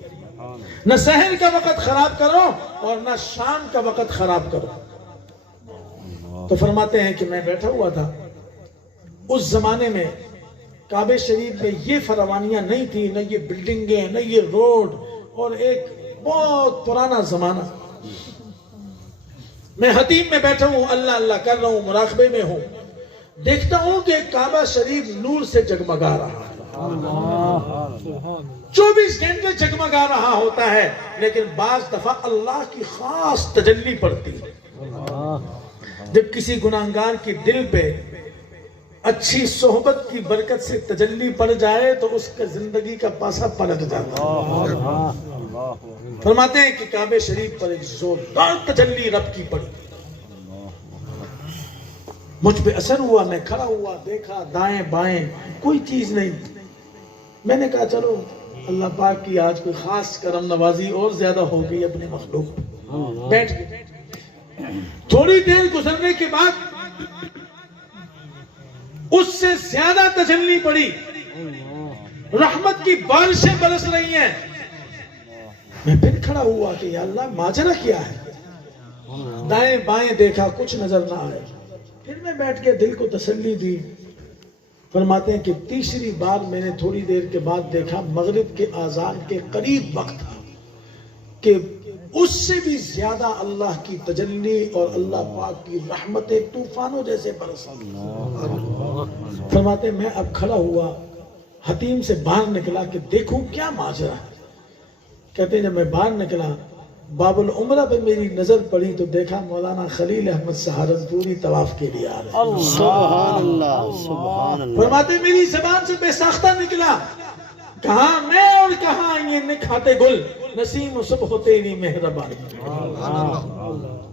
نہ سحر کا وقت خراب کرو اور نہ شام کا وقت خراب کرو۔ تو فرماتے ہیں کہ میں بیٹھا ہوا تھا، اس زمانے میں کعبہ شریف میں یہ فراوانیاں نہیں تھی، نہ یہ بلڈنگیں، نہ یہ روڈ، اور ایک بہت پرانا زمانہ۔ میں حتیم میں بیٹھا ہوں، اللہ اللہ کر رہا ہوں، مراقبے میں ہوں، دیکھتا ہوں کہ کعبہ شریف نور سے جگمگا رہا ہے، 24 گھنٹے جگمگا رہا ہوتا ہے، لیکن بعض دفعہ اللہ کی خاص تجلی پڑتی ہے۔ جب کسی گناہگار کی دل پہ اچھی صحبت کی برکت سے تجلی پڑ جائے تو اس کا زندگی کا پاسا پلٹ جاتا ہے۔ فرماتے ہیں کہ کعبہ شریف پر ایک زوردار تجلی رب کی پڑی، مجھ پہ اثر ہوا، میں کھڑا ہوا، دیکھا دائیں بائیں کوئی چیز نہیں۔ میں نے کہا چلو اللہ پاک کی آج کوئی خاص کرم نوازی اور زیادہ ہو گئی اپنے مخلوق پہ۔ بیٹھ گئے، تھوڑی دیر گزرنے کے بعد اس سے زیادہ تجلی پڑی، رحمت کی بارشیں برس رہی ہیں۔ میں پھر کھڑا ہوا کہ یا اللہ ماجرا کیا ہے؟ دائیں بائیں دیکھا، کچھ نظر نہ آئے۔ پھر میں بیٹھ کے دل کو تسلی دی۔ فرماتے ہیں کہ تیسری بار میں نے تھوڑی دیر کے بعد دیکھا، مغرب کے اذان کے قریب وقت تھا کہ اس سے بھی زیادہ اللہ کی تجلی اور اللہ پاک کی رحمتیں طوفانوں جیسے برس۔ فرماتے ہیں میں اب کھڑا ہوا، حتیم سے باہر نکلا کہ دیکھوں کیا ماجرا ہے۔ کہتے ہیں جب میں باہر نکلا، باب العمرہ پہ میری نظر پڑی تو دیکھا مولانا خلیل احمد سہارنپوری طواف کے لیے آ رہے ہیں۔ سبحان اللہ، سبحان اللہ۔ فرماتے ہیں میری زبان سے بے ساختہ نکلا، کہاں میں اور کہاں یہ نکھاتے گل، نسیم و صبح تیری مہربانی۔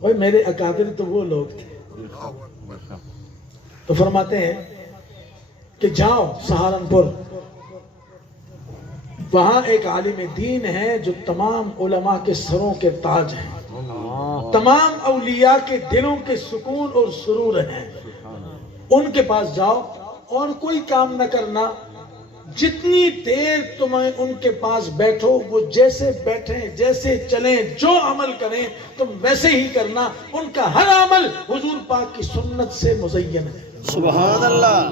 اوہ میرے اکابر تو وہ لوگ تھے۔ تو فرماتے ہیں کہ جاؤ سہارنپور، وہاں ایک عالم دین ہے جو تمام علماء کے سروں کے تاج ہیں، تمام اولیاء کے دلوں کے سکون اور سرور ہیں، ان کے پاس جاؤ اور کوئی کام نہ کرنا، جتنی دیر تمہیں ان کے پاس بیٹھو وہ جیسے بیٹھیں، جیسے چلیں، جو عمل کریں تم ویسے ہی کرنا، ان کا ہر عمل حضور پاک کی سنت سے مزین ہے۔ سبحان اللہ۔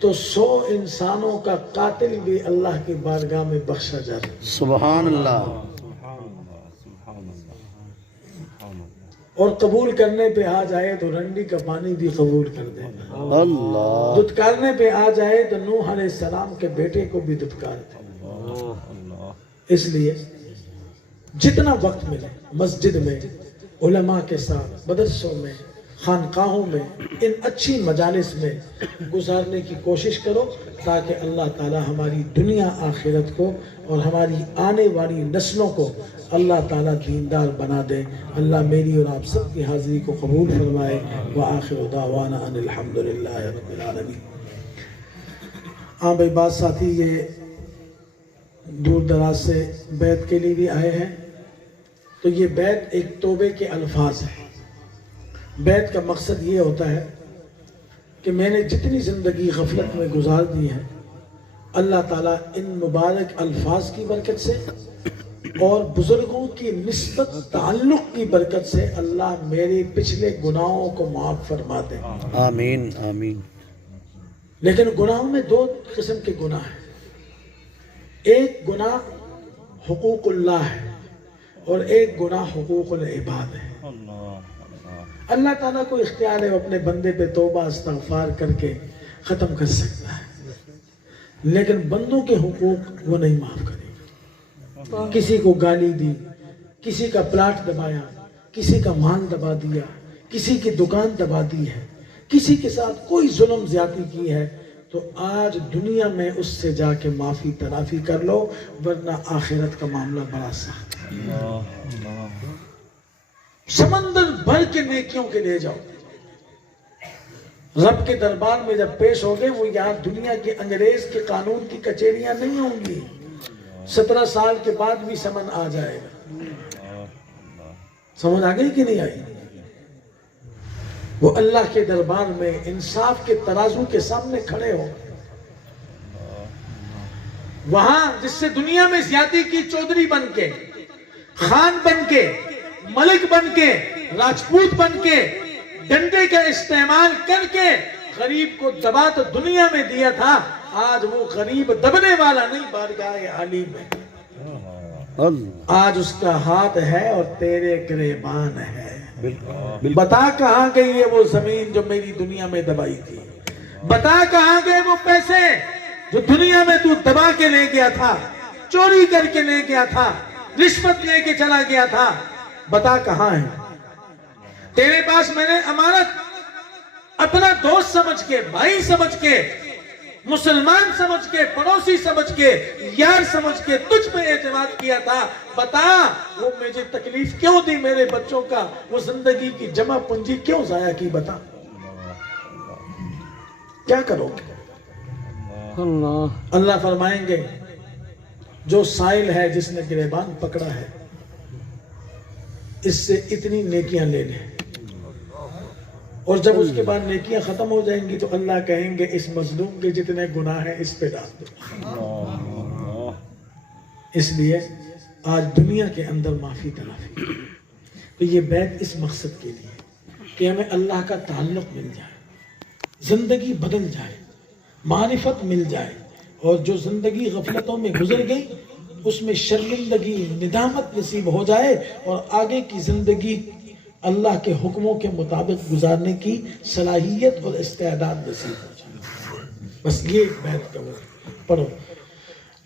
تو 100 انسانوں کا قاتل بھی اللہ کی بارگاہ میں بخشا جاتا ہے۔ سبحان اللہ، اور قبول کرنے پہ آ جائے تو رنڈی کا پانی بھی قبول کر دے گا۔ اللہ، دھتکارنے پہ آ جائے تو نوح علیہ السلام کے بیٹے کو بھی دھتکار دے۔ اس لیے جتنا وقت ملے مسجد میں، علماء کے ساتھ، مدرسوں میں، خانقاہوں میں، ان اچھی مجالس میں گزارنے کی کوشش کرو، تاکہ اللہ تعالی ہماری دنیا آخرت کو اور ہماری آنے والی نسلوں کو اللہ تعالی دیندار بنا دے۔ اللہ میری اور آپ سب کی حاضری کو قبول فرمائے۔ وآخر دعوانا ان الحمدللہ رب العالمین۔ ہاں بھائی، بات ساتھی یہ دور دراز سے بیعت کے لیے بھی آئے ہیں، تو یہ بیعت ایک توبے کے الفاظ ہیں۔ بیعت کا مقصد یہ ہوتا ہے کہ میں نے جتنی زندگی غفلت میں گزار دی ہے، اللہ تعالیٰ ان مبارک الفاظ کی برکت سے اور بزرگوں کی نسبت تعلق کی برکت سے اللہ میرے پچھلے گناہوں کو معاف فرما دے۔ آمین آمین۔ لیکن گناہوں میں 2 قسم کے گناہ ہیں۔ ایک گناہ حقوق اللہ ہے اور ایک گناہ حقوق العباد ہے۔ اللہ تعالیٰ کو اختیار ہے وہ اپنے بندے پہ توبہ استغفار کر کے ختم کر سکتا ہے، لیکن بندوں کے حقوق وہ نہیں معاف کرے گا۔ کسی کو گالی دی، کسی کا پلاٹ دبایا، کسی کا مال دبا دیا، کسی کی دکان دبا دی ہے، کسی کے ساتھ کوئی ظلم زیادتی کی ہے، تو آج دنیا میں اس سے جا کے معافی تلافی کر لو، ورنہ آخرت کا معاملہ بڑا سخت ہے۔ سمندر بھر کے نیکیوں کے لے جاؤ، رب کے دربار میں جب پیش ہوگے، وہ یہاں دنیا کے انگریز کے قانون کی کچہریاں نہیں ہوں گی۔ 17 سال کے بعد بھی سمن آ جائے گا۔ سمجھ آ گئی کہ نہیں آئی؟ وہ اللہ کے دربار میں انصاف کے ترازو کے سامنے کھڑے ہو، وہاں جس سے دنیا میں زیادتی کی، چودھری بن کے، خان بن کے، ملک بن کے، راجپوت بن کے، ڈنڈے کا استعمال کر کے غریب کو دبا تو دنیا میں دیا تھا، آج وہ غریب دبنے والا نہیں، بارگاہ عالی میں آج اس کا ہاتھ ہے اور تیرے گریبان ہے۔ بتا کہاں گئی ہے وہ زمین جو میری دنیا میں دبائی تھی؟ بتا کہاں گئے وہ پیسے جو دنیا میں تو دبا کے لے گیا تھا، چوری کر کے لے گیا تھا، رشوت لے کے چلا گیا تھا؟ بتا کہاں ہے؟ تیرے پاس میں نے امانت اپنا دوست سمجھ کے، بھائی سمجھ کے، مسلمان سمجھ کے، پڑوسی سمجھ کے، یار سمجھ کے تجھ پہ اعتماد کیا تھا، بتا وہ مجھے تکلیف کیوں دی؟ میرے بچوں کا وہ زندگی کی جمع پونجی کیوں ضائع کی؟ بتا کیا کرو گے؟ اللہ فرمائیں گے جو سائل ہے، جس نے گریبان پکڑا ہے، اس سے اتنی نیکیاں لے لیں، اور جب اس کے بعد نیکیاں ختم ہو جائیں گی تو اللہ کہیں گے اس مظلوم کے جتنے گناہ ہیں اس پہ ڈال دو۔ اس لیے آج دنیا کے اندر معافی تلافی، تو یہ بیعت اس مقصد کے لیے کہ ہمیں اللہ کا تعلق مل جائے، زندگی بدل جائے، معرفت مل جائے، اور جو زندگی غفلتوں میں گزر گئی اس میں شرمندگی، ندامت نصیب ہو جائے، اور آگے کی زندگی اللہ کے حکموں کے مطابق گزارنے کی صلاحیت اور استعداد نصیب ہو جائے۔ بس یہ ایک بیعت کرو، پڑھو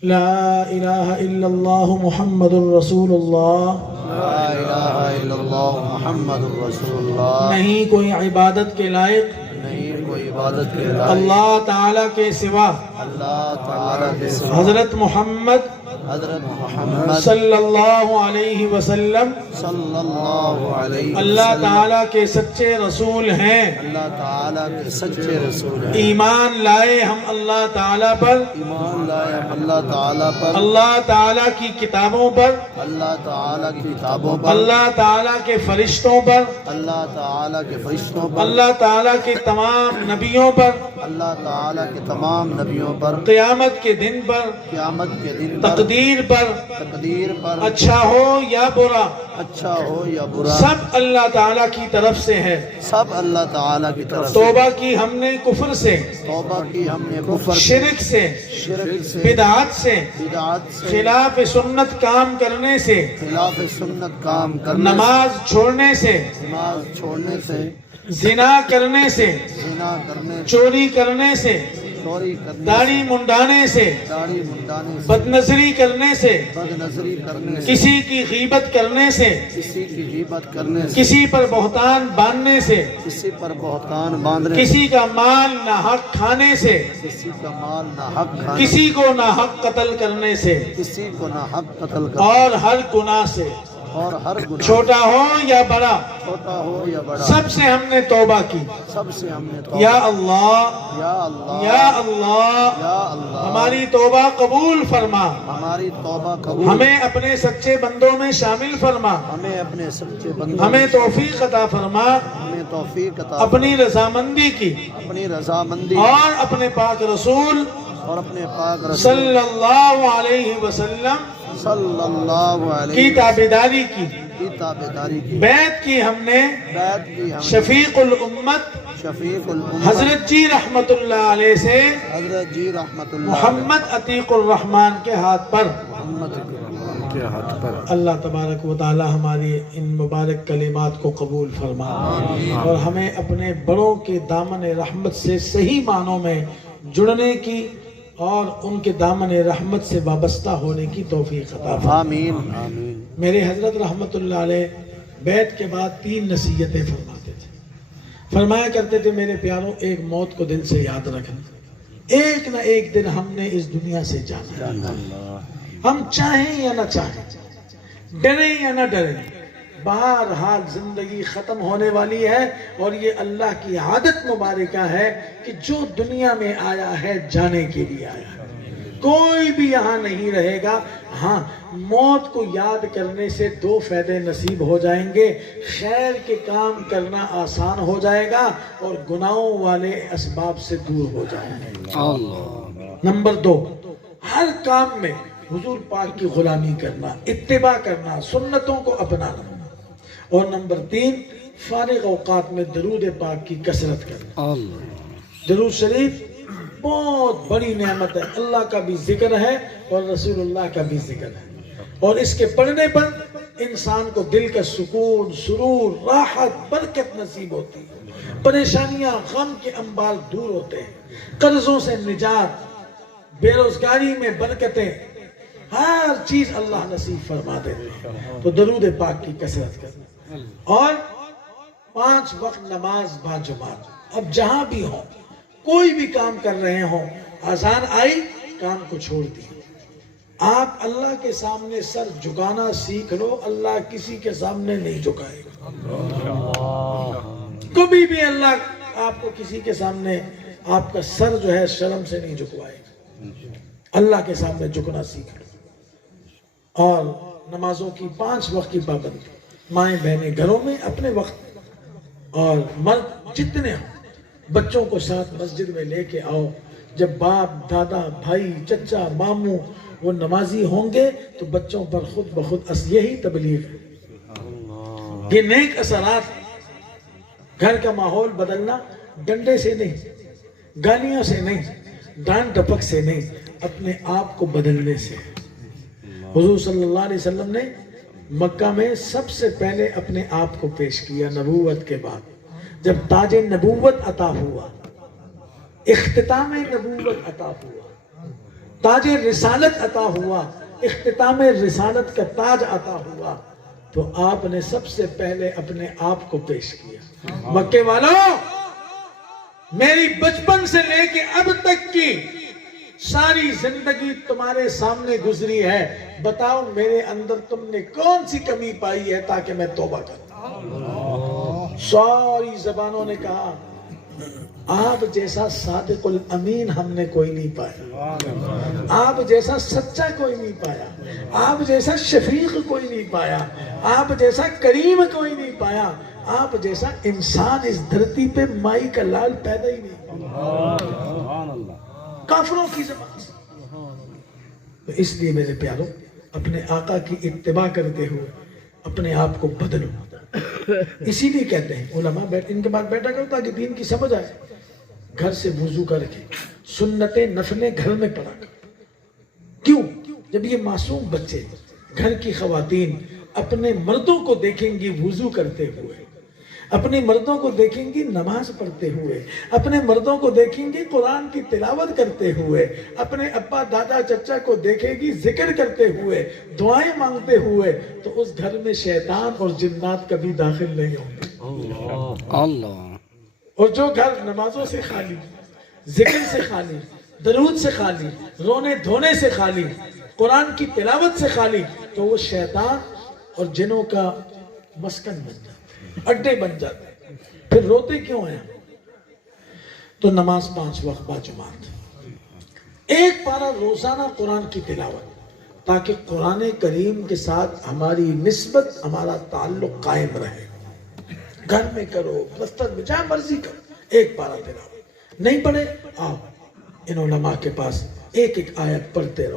لا الہ الا اللہ محمد الرسول اللہ، لا الہ الا اللہ محمد الرسول اللہ، نہیں کوئی عبادت کے لائق، نہیں کوئی عبادت کے لائق اللہ تعالیٰ کے سوا، اللہ تعالیٰ کے سوا، حضرت محمد حضرت محمد صلی اللہ علیہ وسلم صلی اللہ علیہ اللہ وسلم تعالیٰ کے سچے رسول ہیں۔ اللہ تعالیٰ کے سچے رسول ہیں۔ ایمان لائے ہم اللہ تعالیٰ پر، ایمان لائے ہم اللہ تعالیٰ پر، اللہ تعالیٰ کی کتابوں پر، اللہ تعالیٰ کی کتابوں پر، اللہ تعالیٰ کے فرشتوں پر، اللہ تعالیٰ کے فرشتوں پر، اللہ تعالیٰ کے تمام نبیوں پر، اللہ تعالیٰ کے تمام نبیوں پر، قیامت کے دن پر، قیامت کے دن پر، تقدیر تقدیر پر پر اچھا ہو یا برا اچھا ہو یا برا سب اللہ تعالیٰ کی طرف سے ہے. سب اللہ تعالیٰ کی طرف سے. توبہ کی ہم نے کفر سے، توبہ کی ہم نے کفر سے، شرک سے، شرک سے، بدعات سے، بدعات سے، خلاف سنت کام کرنے سے، خلاف سنت کام کرنے نماز چھوڑنے سے، سے، نماز چھوڑنے سے، زنا کرنے سے، زنا کرنے سے، چوری کرنے سے، چوری کرنے داڑھی منڈانے سے، سے، داڑھی منڈانے سے، بد نظری کرنے سے، بد نظری کرنے سے، کسی کی غیبت کرنے سے، کسی کی غیبت کرنے سے، کسی پر بہتان باندھنے سے، کسی پر بہتان باندھنے سے، کسی کا مال ناحق کھانے سے، کسی کا مال ناحق کھانے سے، کسی کو ناحق قتل کرنے سے، کسی کو ناحق قتل کرنے اور ہر گناہ سے، اور ہر گناہ چھوٹا ہو یا بڑا چھوٹا ہو یا بڑا سب سے ہم نے توبہ کی. سب سے ہم نے توبہ. یا اللہ یا اللہ، یا اللہ یا اللہ، ہماری توبہ قبول فرما، ہماری توبہ قبول، ہمیں اپنے سچے بندوں میں شامل فرما، ہمیں اپنے سچے بندوں، ہمیں توفیق عطا فرما ہمیں توفیق عطا، اپنی رضامندی کی اپنی رضامندی اور اپنے پاک رسول اور اپنے پاک رسول صلی اللہ علیہ وسلم صلی اللہ علیہ کی تابعداری کی، کی تابعداری کی، بیعت کی ہم نے بیعت کی ہم نے شفیق الامت شفیق الامت حضرت جی رحمت اللہ علیہ سے حضرت جی رحمت اللہ محمد عتیق الرحمن کے ہاتھ پر. محمد کے ہاتھ پر. اللہ تبارک و تعالی ہماری ان مبارک کلمات کو قبول فرما اور ہمیں اپنے بڑوں کے دامن رحمت سے صحیح معنوں میں جڑنے کی اور ان کے دامن رحمت سے وابستہ ہونے کی توفیق عطا فرما. آمین آمین. میرے حضرت رحمت اللہ علیہ بیعت کے بعد 3 نصیحتیں فرماتے تھے. فرمایا کرتے تھے میرے پیاروں ایک موت کو دل سے یاد رکھنا، ایک نہ ایک دن ہم نے اس دنیا سے جانا ہے. ہم چاہیں یا نہ چاہیں، ڈریں یا نہ ڈریں، بہرحال زندگی ختم ہونے والی ہے اور یہ اللہ کی عادت مبارکہ ہے کہ جو دنیا میں آیا ہے جانے کے لیے آیا ہے. کوئی بھی یہاں نہیں رہے گا. ہاں موت کو یاد کرنے سے 2 فائدے نصیب ہو جائیں گے. خیر کے کام کرنا آسان ہو جائے گا اور گناہوں والے اسباب سے دور ہو جائیں گے. نمبر 2، ہر کام میں حضور پاک کی غلامی کرنا، اتباع کرنا، سنتوں کو اپنانا. اور نمبر 3، فارغ اوقات میں درود پاک کی کثرت کرنا. درود شریف بہت بڑی نعمت ہے. اللہ کا بھی ذکر ہے اور رسول اللہ کا بھی ذکر ہے، اور اس کے پڑھنے پر انسان کو دل کا سکون، سرور، راحت، برکت نصیب ہوتی ہے. پریشانیاں، غم کے انبار دور ہوتے ہیں، قرضوں سے نجات، بے روزگاری میں برکتیں، ہر چیز اللہ نصیب فرما دیتے ہیں. تو درود پاک کی کثرت کرنا اور 5 وقت نماز با جماعت. اب جہاں بھی ہوں، کوئی بھی کام کر رہے ہوں، اذان آئی کام کو چھوڑ دی. آپ اللہ کے سامنے سر جھکانا سیکھ لو. اللہ کسی کے سامنے نہیں جھکائے گا. کبھی بھی اللہ آپ کو کسی کے سامنے آپ کا سر جو ہے شرم سے نہیں جھکوائے گا. اللہ کے سامنے جھکنا سیکھ لو. اور نمازوں کی 5 وقت کی پابندی. مائیں بہنیں گھروں میں اپنے وقت، اور مرد جتنے ہوں بچوں کو ساتھ مسجد میں لے کے آؤ. جب باپ، دادا، بھائی، چچا، ماموں وہ نمازی ہوں گے تو بچوں پر خود بخود یہی تبلیغ ہے. یہ نیک اثرات. گھر کا ماحول بدلنا ڈنڈے سے نہیں، گالیوں سے نہیں، ڈانٹ ڈپٹ سے نہیں، اپنے آپ کو بدلنے سے. حضور صلی اللہ علیہ وسلم نے مکہ میں سب سے پہلے اپنے آپ کو پیش کیا نبوت کے بعد. جب تاج نبوت عطا ہوا، اختتام نبوت عطا ہوا، تاج رسالت عطا ہوا، اختتام رسالت کا تاج عطا ہوا، تو آپ نے سب سے پہلے اپنے آپ کو پیش کیا. مکے والوں، میری بچپن سے لے کے اب تک کی ساری زندگی تمہارے سامنے گزری ہے. بتاؤ میرے اندر تم نے کون سی کمی پائی ہے تاکہ میں توبہ کروں. ساری زبانوں نے کہا آپ جیسا صادق الامین ہم نے کوئی نہیں پایا، آپ جیسا سچا کوئی نہیں پایا، آپ جیسا شفیق کوئی نہیں پایا، آپ جیسا کریم کوئی نہیں پایا، آپ جیسا انسان اس دھرتی پہ مائی کا لال پیدا ہی نہیں پایا. کافروں کی زبان سے تو اس لیے میرے پیاروں اپنے آقا کی اتباع کرتے ہوئے اپنے آپ کو بدلو. اسی لیے کہتے ہیں علماء ان کے بعد بیٹھا کرو تاکہ دین کی سمجھ آئے. گھر سے وضو کر کے سنتیں نفلیں گھر میں پڑھا کر. کیوں؟ جب یہ معصوم بچے گھر کی خواتین اپنے مردوں کو دیکھیں گی وضو کرتے ہوئے، اپنے مردوں کو دیکھیں گی نماز پڑھتے ہوئے، اپنے مردوں کو دیکھیں گی قرآن کی تلاوت کرتے ہوئے، اپنے ابا دادا چچا کو دیکھے گی ذکر کرتے ہوئے، دعائیں مانگتے ہوئے، تو اس گھر میں شیطان اور جنات کبھی داخل نہیں ہوں گے. اللہ. اور جو گھر نمازوں سے خالی، ذکر سے خالی، درود سے خالی، رونے دھونے سے خالی، قرآن کی تلاوت سے خالی، تو وہ شیطان اور جنوں کا مسکن بن جاتا ہے، اڈے بن جاتے ہیں. پھر روتے کیوں ہیں؟ تو نماز 5 وقت باجماعت، ایک پارہ روزانہ قرآن کی تلاوت، تاکہ قرآن کریم کے ساتھ ہماری نسبت، ہمارا تعلق قائم رہے. گھر میں کرو، دفتر میں، جہاں مرضی کرو، ایک پارہ تلاوت. نہیں پڑھے آؤ ان علماء کے پاس، ایک ایک آیت پڑھتے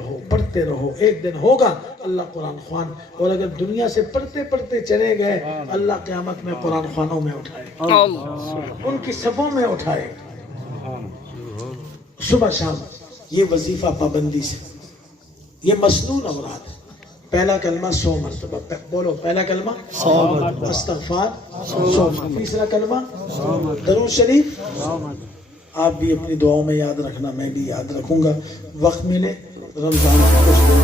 رہو. ایک دن ہوگا اللہ قرآن خوان. اور اگر دنیا سے پڑھتے پڑھتے چلے گئے، اللہ قیامت میں قرآن خوانوں میں اٹھائے، ان کی صفوں میں اٹھائے. صبح شام یہ وظیفہ پابندی سے، یہ مسنون اوراد ہے. پہلا کلمہ 100 مرتبہ بولو. پہلا کلمہ 100 مرتبہ استغفار 100 مرتبہ. تیسرا کلمہ درود شریف. آپ بھی اپنی دعاؤں میں یاد رکھنا، میں بھی یاد رکھوں گا. وقت ملے رمضان کے کچھ دن